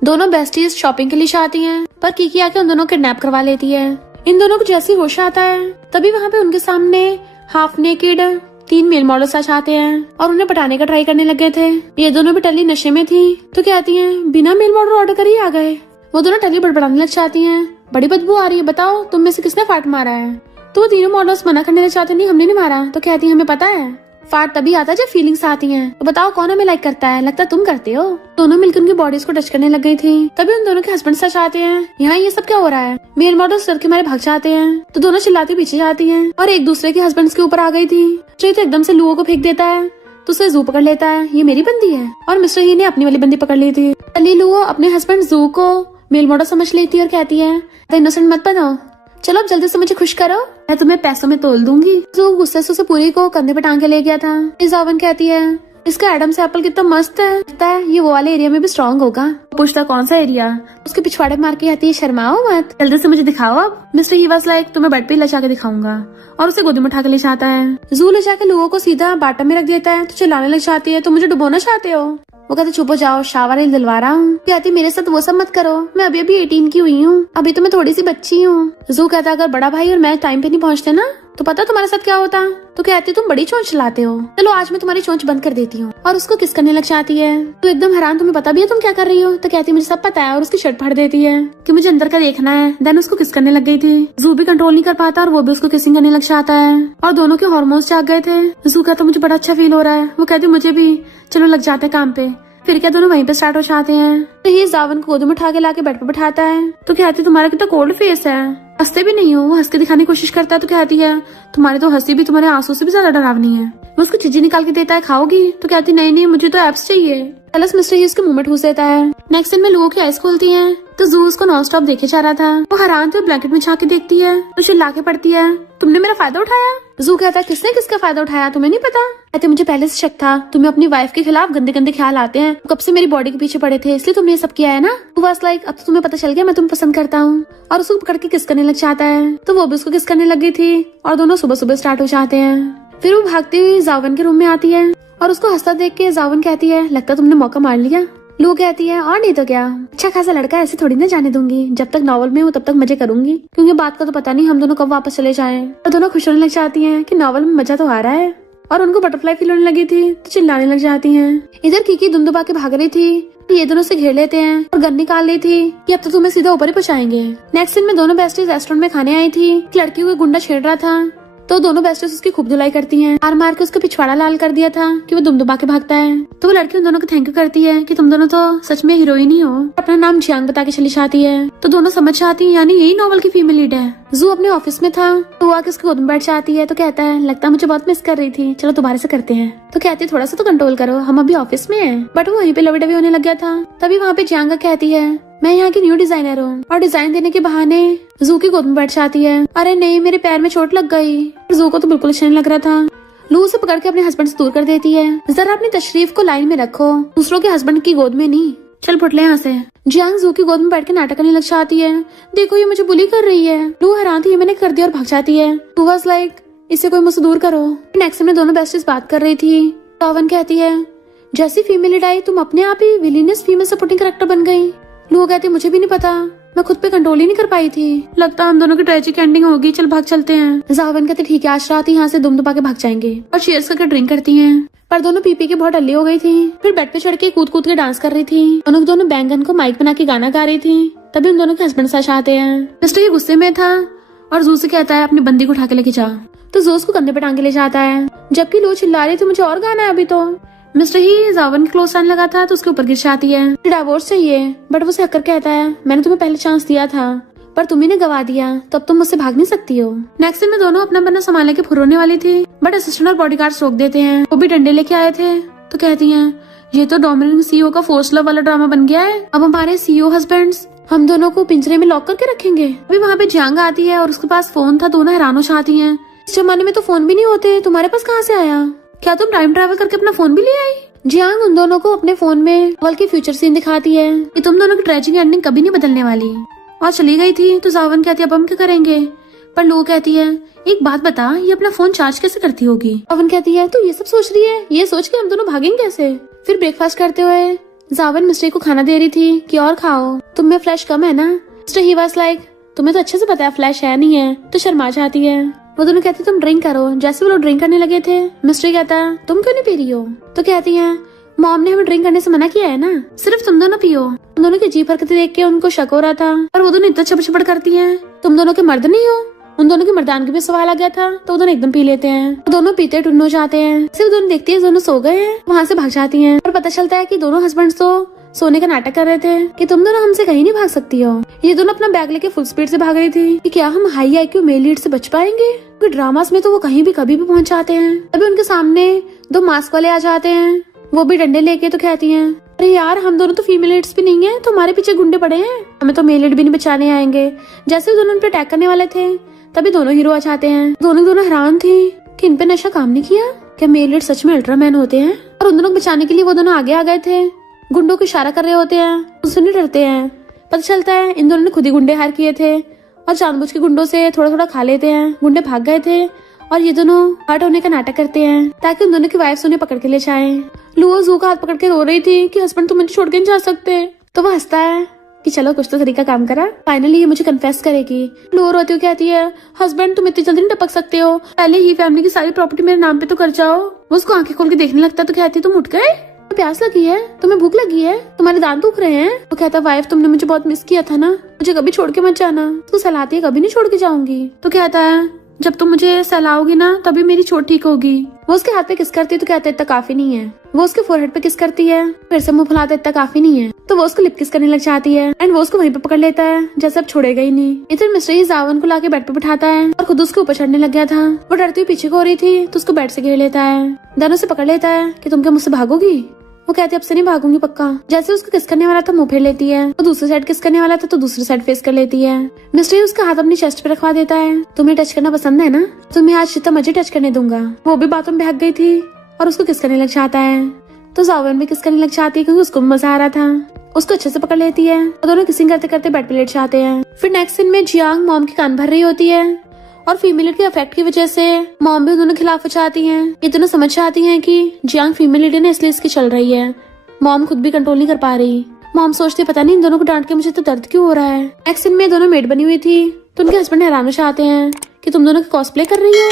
दोनों बेस्टीज शॉपिंग के लिए आती हैं, पर कीकी आके उन दोनों किडनैप करवा लेती है। इन दोनों को जैसे होश आता है तभी वहाँ पे उनके सामने हाफ नेकेड 3 मेल मॉडल्स आ जाते हैं और उन्हें पटाने का ट्राई करने लग गए थे। ये दोनों भी टली नशे में थी, तो कहती हैं बिना मेल मॉडल ऑर्डर कर ही आ गए। वो दोनों टली बड़बड़ाने लग जाती हैं, बड़ी बदबू आ रही है, बताओ तुम में से किसने फाट मारा है। तो वो तीनों मॉडल्स मना करने लग जाते नहीं हमने नहीं मारा। तो कहती है हमें पता है, फाट तभी आता है जब फीलिंग्स आती हैं, तो बताओ कौन हमें लाइक करता है, लगता है तुम करते हो। दोनों मिलकर उनकी बॉडीज को टच करने लग गई थी। तभी उन दोनों के हस्बैंड सच आते हैं, यहाँ ये सब क्या हो रहा है। मेल मॉडल्स डर के मारे भाग जाते हैं, तो दोनों चिल्लाती पीछे जाती हैं और एक दूसरे के हस्बैंड्स के ऊपर आ गई थी। तो एकदम से लुओ को फेंक देता है, तो उसे जू पकड़ लेता है, ये मेरी बंदी है, और मिस्टर ही ने अपनी वाली बंदी पकड़ ली थी। अली लुओ अपने हस्बैंड जू को मेल मॉडल समझ लेती है और कहती है इनोसेंट मत बनो, चलो अब जल्दी से मुझे खुश करो, मैं तुम्हें पैसों में तोल दूंगी। जो गुस्से से उसे पूरी को कंधे पे टांग के ले गया था। जावन कहती है इसका एडम्स एप्पल कितना मस्त है, लगता है ये वो वाले एरिया में भी स्ट्रॉन्ग होगा। पूछता कौन सा एरिया, उसके पिछवाड़े मार के कहती है शर्माओ मत, जल्दी से मुझे दिखाओ अब। मिस्टर ही वाज लाइक तुम्हें बेड पे लचा के दिखाऊंगा, और उसे गोदी में उठा के ले जाता है। जू ले जाकर लोगों को सीधा बाटम में रख देता है, तो चिल्लाने लग जाती है तो मुझे डुबोना चाहते हो। वो कहते चुप हो जाओ, शावर दिलवा रहा हूँ। कहती मेरे साथ वो सब मत करो, मैं अभी अभी 18 की हुई हूँ, अभी तो मैं थोड़ी सी बच्ची हूँ। जू कहता अगर बड़ा भाई और मैं टाइम पे नहीं पहुँचते ना तो पता तुम्हारे साथ क्या होता। तो कहती तुम बड़ी चोंच चलाते हो, चलो आज मैं तुम्हारी चोंच बंद कर देती हूँ, और उसको किस करने लग जाती है। तो एकदम हैरान तुम्हें पता भी है तुम क्या कर रही हो। तो कहती मुझे सब पता है, और उसकी शर्ट फाड़ देती है कि मुझे अंदर का देखना है। देन उसको किस करने लग गई थी। जू भी कंट्रोल नहीं कर पाता और वो भी उसको किसिंग करने लग जाता है, और दोनों के हार्मोन्स जाग गए थे। जू कहता मुझे बड़ा अच्छा फील हो रहा है। वो कहती मुझे भी, चलो लग जाते काम पे। फिर क्या दोनों वहीं पे स्टार्ट हो जाते हैं। तो ये जावन को गोद में उठा के लाके बेड पे बैठाता है। तो कहती तुम्हारा कितना कोल्ड फेस है, हंसते भी नहीं हो। वो हंस के दिखाने की कोशिश करता है, तो कहती है तुम्हारी तो हंसी भी तुम्हारे आंसू से भी ज्यादा डरावनी है। वो उसको चिज्जी निकाल के देता है, खाओगी। तो कहती नहीं नहीं मुझे तो एप्स चाहिए। प्लस मिस्टर ही उसके मुंह में ठूस देता है। नेक्स्ट दिन में लोगों की आइज खोलती हैं, तो जू उसको नॉन स्टॉप देखे जा रहा था। वो हैरान थे ब्लैंकेट में झांक के देखती है, तो चिल्ला के पड़ती है तुमने मेरा फायदा उठाया। जू कहता है किसने किसका फायदा उठाया तुम्हें नहीं पता। कहते मुझे पहले से शक था तुम्हें अपनी वाइफ के खिलाफ गंदे गंदे ख्याल आते हैं, कब से मेरी बॉडी के पीछे पड़े थे, इसलिए तुमने ये सब किया है ना। वो बस लाइक अब तो तुम्हें पता चल गया मैं तुम्हें पसंद करता हूँ, और उसको पकड़ के किस करने लग जाता है। तो वो भी उसको किस करने लग गई थी, और दोनों सुबह सुबह स्टार्ट हो जाते हैं। फिर वो भागती हुई जावन के रूम में आती है, और उसको हंसता देख के जावन कहती है लगता तुमने मौका मार लिया, लू कहती है और नहीं तो क्या, अच्छा खासा लड़का ऐसे थोड़ी ना जाने दूंगी, जब तक नॉवल में हूँ तब तक मजे करूंगी, क्योंकि बात का तो पता नहीं हम दोनों कब वापस चले जाएं। और दोनों खुश होने लग जाती हैं कि नॉवल में मजा तो आ रहा है, और उनको बटरफ्लाई फील होने लगी थी तो चिल्लाने लग जाती हैं। इधर कीकी दुम दुबा के भाग रही थी, ये दोनों से घेर लेते हैं और गन निकाल ली थी कि अब तो तुम्हें सीधा ऊपर ही पहुंचाएंगे। नेक्स्ट सीन में दोनों बेस्टीज रेस्टोरेंट में खाने आई थी, लड़की को गुंडा छेड़ रहा था, तो दोनों बेस्टीज उसकी खूब धुलाई करती हैं, मार के उसका पिछवाड़ा लाल कर दिया था कि वो दुम दुबा के भागता है। तो वो लड़की उन दोनों को थैंक यू करती है कि तुम दोनों तो सच में हीरोइन ही हो, अपना नाम जियांग बता के चली जाती है। तो दोनों समझ जाती है यानी यही नॉवल की फीमेल लीड है। जू अपने ऑफिस में था तो वो आके उसके गोद में बैठ जाती है, तो कहता है लगता है मुझे बहुत मिस कर रही थी, चलो दोबारा से करते हैं। तो कहती है थोड़ा सा तो कंट्रोल करो, हम अभी ऑफिस में हैं। बट वो वहीं पे लवी डवी होने लग गया था। तभी वहाँ पे जियांग कहती है मैं यहाँ की न्यू डिजाइनर हूँ, और डिजाइन देने के बहाने जू की गोद में बैठ जाती है। अरे नहीं, मेरे पैर में चोट लग गई। जू को तो बिल्कुल अच्छा नहीं लग रहा था। लू उसे पकड़ के अपने हस्बैंड से दूर कर देती है। जरा अपनी तशरीफ को लाइन में रखो, दूसरों के हस्बैंड की गोद में नहीं, चल फुट ले यहाँ से। जियांग जू की गोद में बैठ के नाटक करने लग जाती है, देखो ये मुझे बुली कर रही है। लू हैरान थी, मैंने कर दिया और भाग जाती है। लू वाज लाइक इससे कोई मुझसे दूर करो। नेक्स्ट में दोनों बेस्टीज बात कर रही थी, टॉवन कहती है जैसी फीमेल लीड आई तुम अपने आप ही विलीनियस फीमेल सपोर्टिंग कैरेक्टर बन गई। लू कहती मुझे भी नहीं पता, मैं खुद पे कंट्रोल ही नहीं कर पाई थी, लगता हम दोनों की ट्रेजिक एंडिंग होगी, चल भाग चलते हैं। जावन कहते ठीक है, आज रात यहाँ से दुम दुबा के भाग जाएंगे, और चीयर्स करके ड्रिंक करती हैं। पर दोनों पी के बहुत डल्ली हो गई थी, फिर बेड पे चढ़ के कूद कूद के डांस कर रही थी। दोनों बैंगन को माइक बना के गाना गा रही थी। तभी उन दोनों के हस्बैंड साथ आते हैं। मिस्टर ये गुस्से में था और जू से कहता है अपनी बंदी को उठा के लेके जा, तो जू उसको कंधे पे टांग के ले जाता है, जबकि लो चिल्ला रही थी मुझे और गाना है अभी तो। मिस्टर ही जावन के क्लोज आने लगा था तो उसके ऊपर गिर जाती है, डिवोर्स चाहिए। बट वो हक्कर कहता है मैंने तुम्हें पहले चांस दिया था पर तुम्ही ने गवा दिया, तो अब तुम मुझसे भाग नहीं सकती हो। नेक्स्ट दिन में दोनों अपना बना संभालने के फुरोने वाली थी, बट असिस्टेंट और बॉडीगार्ड्स रोक देते हैं। वो भी डंडे लेके आए थे, तो कहती हैं ये तो डोमिनिक सीईओ का फोर्स लव वाला ड्रामा बन गया है, अब हमारे सीईओ हस्बैंड्स हम दोनों को पिंजरे में लॉक करके रखेंगे। अभी वहाँ पे जियांग आती है और उसके पास फोन था, दोनों हैरान हो जाती हैं, इस जमाने में तो फोन भी नहीं होते, तुम्हारे पास कहाँ से आया, क्या तुम टाइम ट्रैवल करके अपना फोन भी ले आई। जियांग उन दोनों को अपने फोन में नॉवल की फ्यूचर सीन दिखाती है कि तुम दोनों की ट्रेजिक एंडिंग कभी नहीं बदलने वाली, और चली गई थी। तो जावन कहती है अब हम क्या करेंगे, पर लो कहती है एक बात बता, ये अपना फोन चार्ज कैसे करती होगी। अवन कहती है तू ये सब सोच रही है, ये सोच के हम दोनों भागेंगे कैसे। फिर ब्रेकफास्ट करते हुए जावन मिस्टर को खाना दे रही थी कि और खाओ, तुम में फ्लैश कम है ना। मिस्टर ही वाज लाइक तुम्हें तो अच्छे से पता है फ्लैश है नहीं है, तो शर्मा जाती है। वो दोनों कहते तुम ड्रिंक करो। जैसे वो लोग ड्रिंक करने लगे थे, मिस्टर कहता है तुम क्यों नहीं पी रही हो, तो कहती है मॉम ने हमें ड्रिंक करने से मना किया है ना, सिर्फ तुम दोनों पियो। उन दोनों की अजीब हरकतें देख के उनको शक हो रहा था, और वो दोनों इतना छपड़ करती हैं, तुम दोनों के मर्द नहीं हो। उन दोनों की मर्दानगी पे सवाल आ गया था, तो वो दोनों एकदम पी लेते हैं। वो दोनों पीते टुन्न हो जाते हैं। सिर्फ दोनों देखती है दोनों सो गए हैं, वहाँ से भाग जाती हैं। और पता चलता है कि दोनों हस्बैंड्स तो सोने का नाटक कर रहे थे कि तुम दोनों हमसे कहीं नहीं भाग सकती हो। ये दोनों अपना बैग लेके फुल स्पीड से भाग रही थी कि क्या हम हाई IQ मेल लीड से बच पाएंगे, क्योंकि ड्रामास में तो वो कहीं भी कभी भी पहुंच जाते हैं। अभी उनके सामने दो मास्क वाले आ जाते हैं, वो भी डंडे लेके, तो कहती हैं अरे यार हम दोनों तो फीमेल लीड्स भी नहीं है, तो हमारे पीछे गुंडे पड़े हैं, हमें तो मेल लीड भी नहीं बचाने आएंगे। जैसे वो दोनों उन पे अटैक करने वाले थे, तभी दोनों हीरो आ जाते हैं। दोनों हैरान थी कि इन पे नशा काम नहीं किया, क्या मेल लीड सच में अल्ट्रामैन होते हैं। और उन दोनों को बचाने के लिए वो दोनों आगे आ गए थे, गुंडों को इशारा कर रहे होते हैं, उससे नहीं डरते हैं। पता चलता है इन दोनों ने खुद ही गुंडे हायर किए थे, और जानबूझ के गुंडों से थोड़ा थोड़ा खा लेते हैं। गुंडे भाग गए थे, और ये दोनों हर्ट होने का नाटक करते हैं ताकि उन दोनों की वाइफ्स उन्हें पकड़ के ले जाएं। लुओ जू का हाथ पकड़ के रो रही थी कि हस्बैंड तुम मुझे छोड़ के नहीं जा सकते, तो वो हंसता है कि चलो कुछ तो तरीका काम करा, फाइनली ये मुझे कन्फेस करेगी। लुओ रोती हुई कहती है हस्बैंड तुम इतनी जल्दी नहीं टपक सकते हो, पहले ही फैमिली की सारी प्रॉपर्टी मेरे नाम पे तो कर जाओ। वो उसको आंखें खोल के देखने लगता, तो कहती तुम उठ गए, प्यास लगी है, तुम्हें भूख लगी है, तुम्हारे दांत दुख रहे हैं। तो कहता वाइफ तुमने मुझे बहुत मिस किया था ना, मुझे कभी छोड़ के मत जाना। तो सहलाती है कभी नहीं छोड़ के जाऊंगी। तो कहता है जब तुम मुझे सहलाओगी ना तभी मेरी चोट ठीक होगी। वो उसके हाथ पे किस करती है, तो कहता है इतना काफी नहीं है। वो उसके फोरहेड पे किस करती है, फिर से मुंह फुलाता है इतना काफी नहीं है। तो वो उसको लिप किस करने लग जाती है, एंड वो उसको वहीं पे पकड़ लेता है जैसे अब छोड़ेगा ही नहीं। इधर मिस्टर ही जावन को लाके बेड पे बिठाता है और खुद उसके ऊपर चढ़ने लग गया था। वो डरती हुई पीछे को हो रही थी, तो उसको बेड से घेर लेता है, दोनों से पकड़ लेता है कि तुम क्या मुझसे भागोगी। वो कहती है अब से नहीं भागूंगी पक्का। जैसे उसको किस करने वाला था मुंह फेर लेती है, वो दूसरी साइड किस करने वाला था तो दूसरी साइड फेस कर लेती है। मिस्टर उसका हाथ अपनी चेस्ट पे रखवा देता है, तुम्हें टच करना पसंद है ना, तुम्हें आज जितना मर्जी टच करने दूंगा। वो भी बातों में बहक गई थी और उसको किस करने लग जाता है, तो जावन भी किस करने लग जाती है क्योंकि उसको मजा आ रहा था। उसको अच्छे से पकड़ लेती है और दोनों किसिंग करते करते बेड पे लेट जाते हैं। फिर नेक्स्ट सीन में जियांग मॉम की कान भर रही होती है, और फीमेल लीड के अफेक्ट की वजह से मॉम भी दोनों खिलाफ हो जाती हैं। ये दोनों समझ जाती हैं कि जियांग फीमेल लीड है इसलिए इसकी चल रही है। मॉम खुद भी कंट्रोल नहीं कर पा रही। मॉम सोचते पता नहीं इन दोनों को डांट के मुझे तो दर्द क्यों हो रहा है। एक्शन में दोनों मेड बनी हुई थी तो उनके हस्बैंड हैरान हो चाहते हैं कि तुम दोनों की कॉस्प्ले कर रही हो।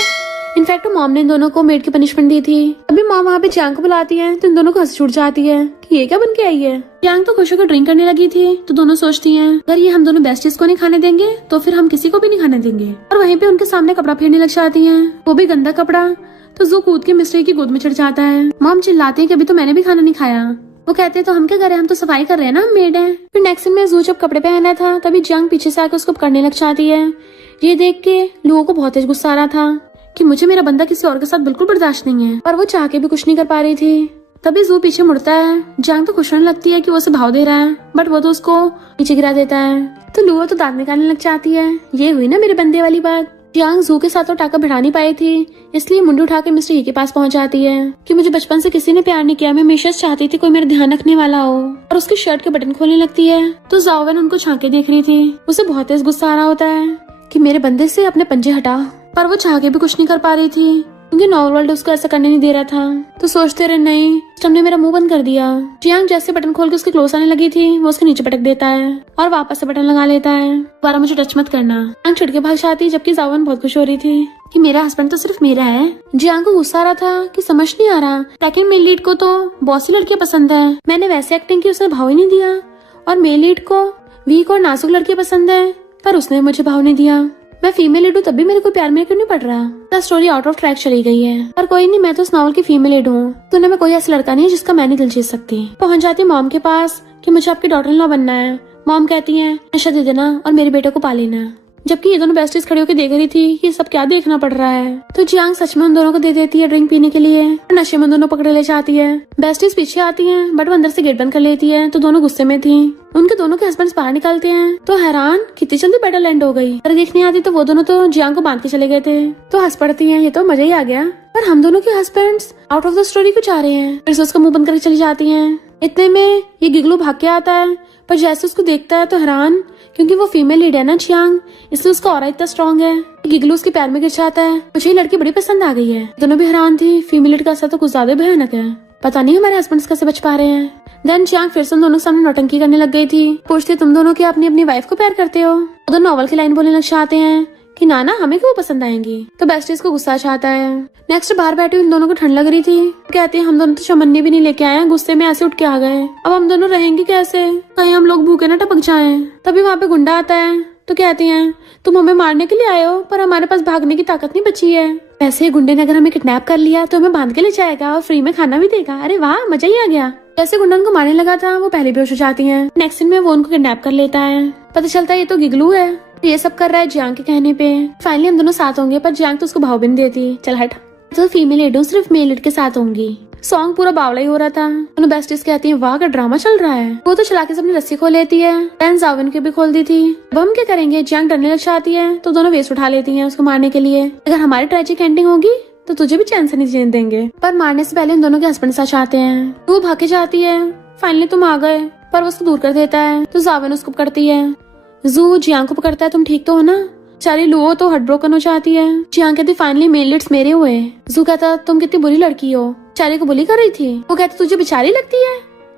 इनफैक्ट मॉम ने इन दोनों को मेड की पनिशमेंट दी थी। अभी मॉम वहाँ पे जियांग को बुलाती है तो इन दोनों को हंसी छूट जाती है कि ये क्या बन के आई है। जियांग तो खुशी को ड्रिंक करने लगी थी तो दोनों सोचती हैं अगर ये हम दोनों बेस्टीज को नहीं खाने देंगे तो फिर हम किसी को भी नहीं खाने देंगे। और वहीं पे उनके सामने कपड़ा फेरने लग जाती है, वो भी गंदा कपड़ा। तो जू कूद के मिस्ट्री की गोद में चढ़ जाता है। मॉम चिल्लाती है कि अभी तो मैंने भी खाना नहीं खाया। वो कहते हैं तो हम क्या करें, हम तो सफाई कर रहे हैं ना, हम मेड हैं। फिर नेक्स्ट सीन में जू जब कपड़े पहना था तभी जियांग पीछे से आकर उसको पकड़ने लग जाती है। ये देख के लोगों को बहुत तेज गुस्सा आ रहा था कि मुझे मेरा बंदा किसी और के साथ बिल्कुल बर्दाश्त नहीं है, पर वो चाह के भी कुछ नहीं कर पा रही थी। तभी जू पीछे मुड़ता है। जियांग तो खुश होने लगती है कि वो उसे भाव दे रहा है, बट वो तो उसको नीचे गिरा देता है। तो लुओ तो दांत निकालने लग जाती है। ये हुई ना मेरे बंदे वाली बात। जियांग जू के साथ तो टाका भिड़ा नहीं पाई थी, इसलिए मुंडी उठा के मिस्टर ही के पास पहुंच जाती है कि मुझे बचपन से किसी ने प्यार नहीं किया, मैं हमेशा चाहती थी कोई मेरा ध्यान रखने वाला हो। और उसकी शर्ट के बटन खोलने लगती है तो जाओवेन उनको झांके देख रही थी। उसे बहुत तेज गुस्सा आ रहा होता है कि मेरे बंदे से अपने पंजे हटा, पर वो चाह के भी कुछ नहीं कर पा रही थी क्योंकि नॉर्मल वर्ल्ड उसको ऐसा करने नहीं दे रहा था। तो सोचते रहे नहीं, सिस्टम ने मेरा मुंह बंद कर दिया। जियांग जैसे बटन खोल के उसके क्लोज आने लगी थी वो उसके नीचे पटक देता है और वापस से बटन लगा लेता है। दोबारा मुझे टच मत करना। जियांग छिड़ के भाग जाती जबकि जाओवेन बहुत खुश हो रही थी कि मेरा हस्बैंड तो सिर्फ मेरा है। जियांग को गुस्सा आ रहा था कि समझ नहीं आ रहा, सेकंड मेल लीड को तो बॉसी लड़कियां पसंद है, मैंने वैसे एक्टिंग की उसने भाव ही नहीं दिया, और मेल लीड को वीक और नाजुक लड़कियां पसंद है पर उसने मुझे भाव नहीं दिया। मैं फीमेल लीड हूँ तब भी मेरे को प्यार में क्यों नहीं पड़ रहा। स्टोरी आउट ऑफ ट्रैक चली गई है, पर कोई नहीं, मैं तो उस नॉवल की फीमेल लीड हूँ। दुनिया में कोई ऐसा लड़का नहीं है जिसका मैं नहीं दिल जीत सकती। पहुंच जाती मॉम के पास कि मुझे आपकी डॉटर इन लॉ बनना है। मॉम कहती है नशा दे देना और मेरे बेटे को पा लेना। जबकि ये दोनों बेस्टीज खड़ी होकर देख रही थी कि ये सब क्या देखना पड़ रहा है। तो जियांग सच में उन दोनों को दे देती है ड्रिंक पीने के लिए और नशे में दोनों पकड़े ले जाती है। बेस्टीज पीछे आती हैं बट वो अंदर से गेट बंद कर लेती है तो दोनों गुस्से में थी। उनके दोनों के हस्बैंड्स बाहर निकलते हैं तो हैरान कितनी जल्दी बैटल एंड हो गई। पर देखने आती तो वो दोनों तो जियांग को बांध के चले गए थे। तो हंस पड़ती हैं, ये तो मजा ही आ गया, पर हम दोनों के husbands out of the story क्यों जा रहे हैं। फिर से उसका मुंह बंद करके चली जाती हैं। इतने में ये गिगलू भाग के आता है, पर जैसे उसको देखता है तो हैरान, क्योंकि वो फीमेल लीड है ना जियांग, इसलिए उसका ऑरा इतना स्ट्रॉन्ग है। गिगलू उसके पैर में गिर जाता है। मुझे ये लड़की बड़ी पसंद आ गई है। दोनों भी हैरान थी, फीमेल लीड का असर तो कुछ ज्यादा भयानक है, पता नहीं हमारे हस्बैंड्स कैसे बच पा रहे हैं। देन जियांग फिर से उन दोनों के सामने नौटंकी करने लग गई थी, पूछती तुम दोनों क्या अपनी अपनी वाइफ को प्यार करते हो। उधर नॉवल की लाइन बोलने लग जाते हैं कि ना हमें क्यों पसंद आएंगी। तो बेस्टीज को गुस्सा आता है। नेक्स्ट बाहर बैठी इन दोनों को ठंड लग रही थी, कहती है हम दोनों तो चमन्नी भी नहीं लेके आए, गुस्से में ऐसे उठ के आ गए, अब हम दोनों रहेंगे कैसे, कहीं हम लोग भूखे ना टपक जाएं। तभी वहाँ पे गुंडा आता है तो कहती हैं तुम हमें मारने के लिए आए हो पर हमारे पास भागने की ताकत नहीं बची है। वैसे गुंडे ने अगर हमें किडनैप कर लिया तो हमें बांध के ले जाएगा और फ्री में खाना भी देगा। अरे वाह, मजा ही आ गया। जैसे गुंडा उनको मारने लगा था वो पहले बेहोश हो जाती हैं। नेक्स्ट सीन में वो उनको किडनैप कर लेता है। पता चलता है ये तो गिगलू है, ये सब कर रहा है जियांग के कहने पे। फाइनली हम दोनों साथ होंगे, पर जियांग तो उसको भाव भी नहीं देती। चल हट, तो फीमेल लीड हूँ, सिर्फ मेल लीड के साथ होंगी। सॉन्ग पूरा बावला ही हो रहा था। दोनों बेस्टीज कहती हैं वाह का ड्रामा चल रहा है। वो तो चला के अपनी रस्सी खोल लेती है, देन जाओवेन की भी खोल दी थी। अब हम क्या करेंगे, जियांग डरने लग जाती है तो दोनों वेस्ट उठा लेती हैं उसको मारने के लिए। अगर हमारी ट्रेजिक एंडिंग होगी तो तुझे भी चैन से नहीं जीने देंगे। पर मारने से पहले इन दोनों के हस्बैंड साथ आते हैं। वो भाग के जाती है, फाइनली तुम आ गए, पर वो उसको दूर कर देता है। तो जाओवेन उसको पकड़ती है। जू जियांग को पकड़ता है, तुम ठीक तो हो ना। चारी लुओ तो हट ब्रोकन हो जाती है। जियांग कहती फाइनली मेल लीड्स मेरे हुए। जू कहता तुम कितनी बुरी लड़की हो, चारी को बुली कर रही थी। वो कहती तुझे बेचारी लगती है,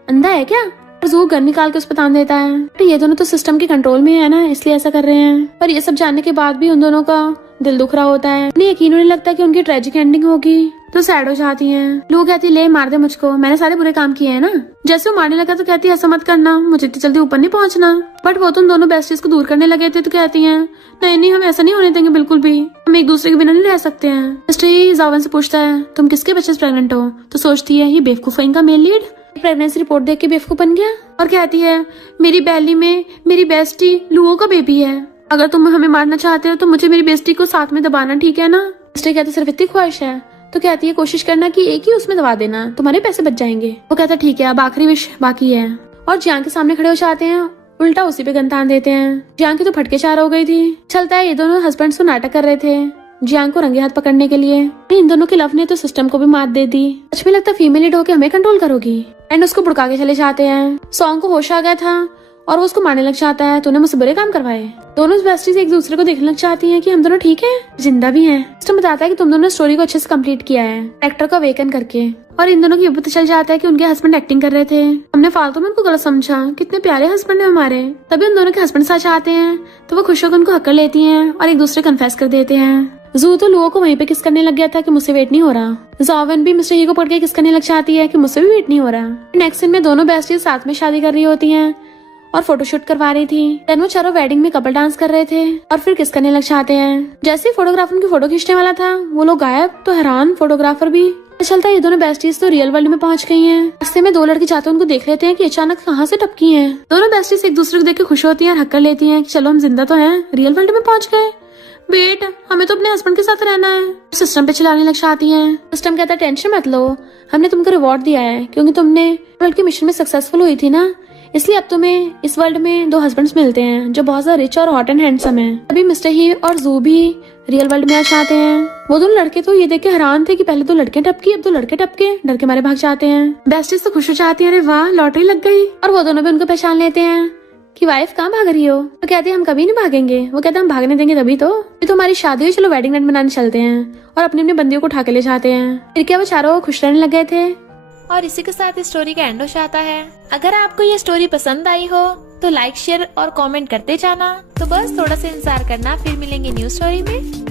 अंधा है क्या। जू गन निकाल के उस पर तान देता है। तो ये दोनों तो सिस्टम के कंट्रोल में है ना, इसलिए ऐसा कर रहे हैं। पर ये सब जानने के बाद भी उन दोनों का दिल दुख रहा होता है। उन्हें यकीन नहीं लगता कि उनकी ट्रेजिक एंडिंग होगी, तो सैड हो जाती हैं। लोग कहती ले मार दे मुझको, मैंने सारे बुरे काम किए हैं ना। जैसे वो मारने लगा तो कहती है ऐसा मत करना, मुझे इतनी जल्दी ऊपर नहीं पहुंचना। बट वो तुम दोनों बेस्टीज को दूर करने लगे थे तो कहती हैं नहीं हम ऐसा नहीं होने देंगे बिल्कुल भी, हम एक दूसरे के बिना नहीं रह सकते हैं। मिस्टर जाओवेन से पूछता है तुम किसके बच्चे से प्रेग्नेंट हो। तो सोचती है ये बेवकूफ है इनका मेल लीड, प्रेगनेंसी रिपोर्ट देख के बेवकूफ बन गया। और कहती है मेरी बैली में मेरी बेस्टी लुओ का बेबी है, अगर तुम हमें मारना चाहते हो तो मुझे मेरी बेस्टी को साथ में दबाना, ठीक है ना। मिस्टर कहते सिर्फ इतनी ख्वाहिश है। तो कहती है कोशिश करना कि एक ही उसमें दबा देना, तुम्हारे पैसे बच जाएंगे। वो कहता ठीक है, अब आखिरी विश बाकी है। और जियांग के सामने खड़े हो जाते हैं, उल्टा उसी पे गन तान देते हैं। जियांग की तो फटके चार हो गई थी। चलता है ये दोनों हस्बैंड्स को नाटक कर रहे थे जियांग को रंगे हाथ पकड़ने के लिए। इन दोनों के लव ने तो सिस्टम को भी मात दे दी। सच में लगता फीमेल लीड होके हमें कंट्रोल करोगी। एंड उसको बुड़का के चले जाते हैं। सॉन्ग को होश आ गया था और वो उसको मारने लग जाता है। तूने मुझसे बुरे काम करवाए। दोनों बेस्टीज एक दूसरे को देखने लग जाती हैं कि हम दोनों ठीक हैं, जिंदा भी हैं। सिस्टम बताता है कि तुम दोनों ने स्टोरी को अच्छे से कंप्लीट किया है, एक्टर को अवेकन करके। और इन दोनों की पता चल जाता है कि उनके हस्बैंड एक्टिंग कर रहे थे। हमने फालतू में उनको गलत समझा, कितने प्यारे हस्बैंड है हमारे। तभी उन दोनों के हस्बैंड साथ आते हैं तो वो खुश होकर उनको हक कर लेती हैं और एक दूसरे कन्फेस कर देते हैं। जू तो लुओ को वहीं पे किस करने लग गया था कि मुझसे वेट नहीं हो रहा। जावन भी मिस्टर ही को पढ़ के किस करने लग जाती है कि मुझसे भी वेट नहीं हो रहा। नेक्स्ट सीन में दोनों बेस्टीज साथ में शादी कर रही होती हैं और फोटोशूट करवा रही थी। देन वो चारों वेडिंग में कपल डांस कर रहे थे और फिर किस करने लग जाते हैं। जैसे ही फोटोग्राफर उनकी फोटो खींचने वाला था वो लोग गायब। तो हैरान फोटोग्राफर भी। चलता है ये दोनों बेस्टीज तो रियल वर्ल्ड में पहुंच गई हैं। रास्ते में दो लड़की जाते हैं, उनको देख लेते हैं कि अचानक कहाँ से टपकी हैं। दोनों बेस्टीज एक दूसरे को देख के खुश होती हैं और हक कर लेती हैं कि चलो हम जिंदा तो हैं, रियल वर्ल्ड में पहुंच गए। वेट, हमें तो अपने हस्बैंड के साथ रहना है। सिस्टम पे चिल्लाने लग जाती हैं। सिस्टम कहता है टेंशन मत लो, हमने तुमको रिवॉर्ड दिया है क्योंकि तुमने वर्ल्ड के मिशन में सक्सेसफुल हुई थी ना, इसलिए अब तुम्हें इस वर्ल्ड में दो हस्बैंड्स मिलते हैं जो बहुत ज्यादा रिच और हॉट एंड हैंडसम है। अभी मिस्टर ही और जू भी रियल वर्ल्ड में आ जाते हैं। वो दोनों लड़के तो ये देख के हैरान थे कि पहले दो लड़के टपकी, अब दो लड़के टपके, डर के मारे भाग जाते हैं। बेस्टीज तो खुश हो जाती है, अरे वाह लॉटरी लग गई। और वो दोनों भी उनको पहचान लेते हैं कि वाइफ कहाँ भाग रही हो। तो कहते हैं हम कभी नहीं भागेंगे। वो कहते हैं हम भागने देंगे तभी तो, ये तो हमारी शादी हुई, चलो वेडिंग नाइट मनाने चलते हैं। और अपनी अपनी बंदियों को उठा के ले जाते हैं। फिर क्या वो चारों खुश रहने लग गए थे। और इसी के साथ इस स्टोरी का एंड हो जाता है। अगर आपको ये स्टोरी पसंद आई हो तो लाइक शेयर और कमेंट करते जाना। तो बस थोड़ा सा इंतजार करना, फिर मिलेंगे न्यू स्टोरी में।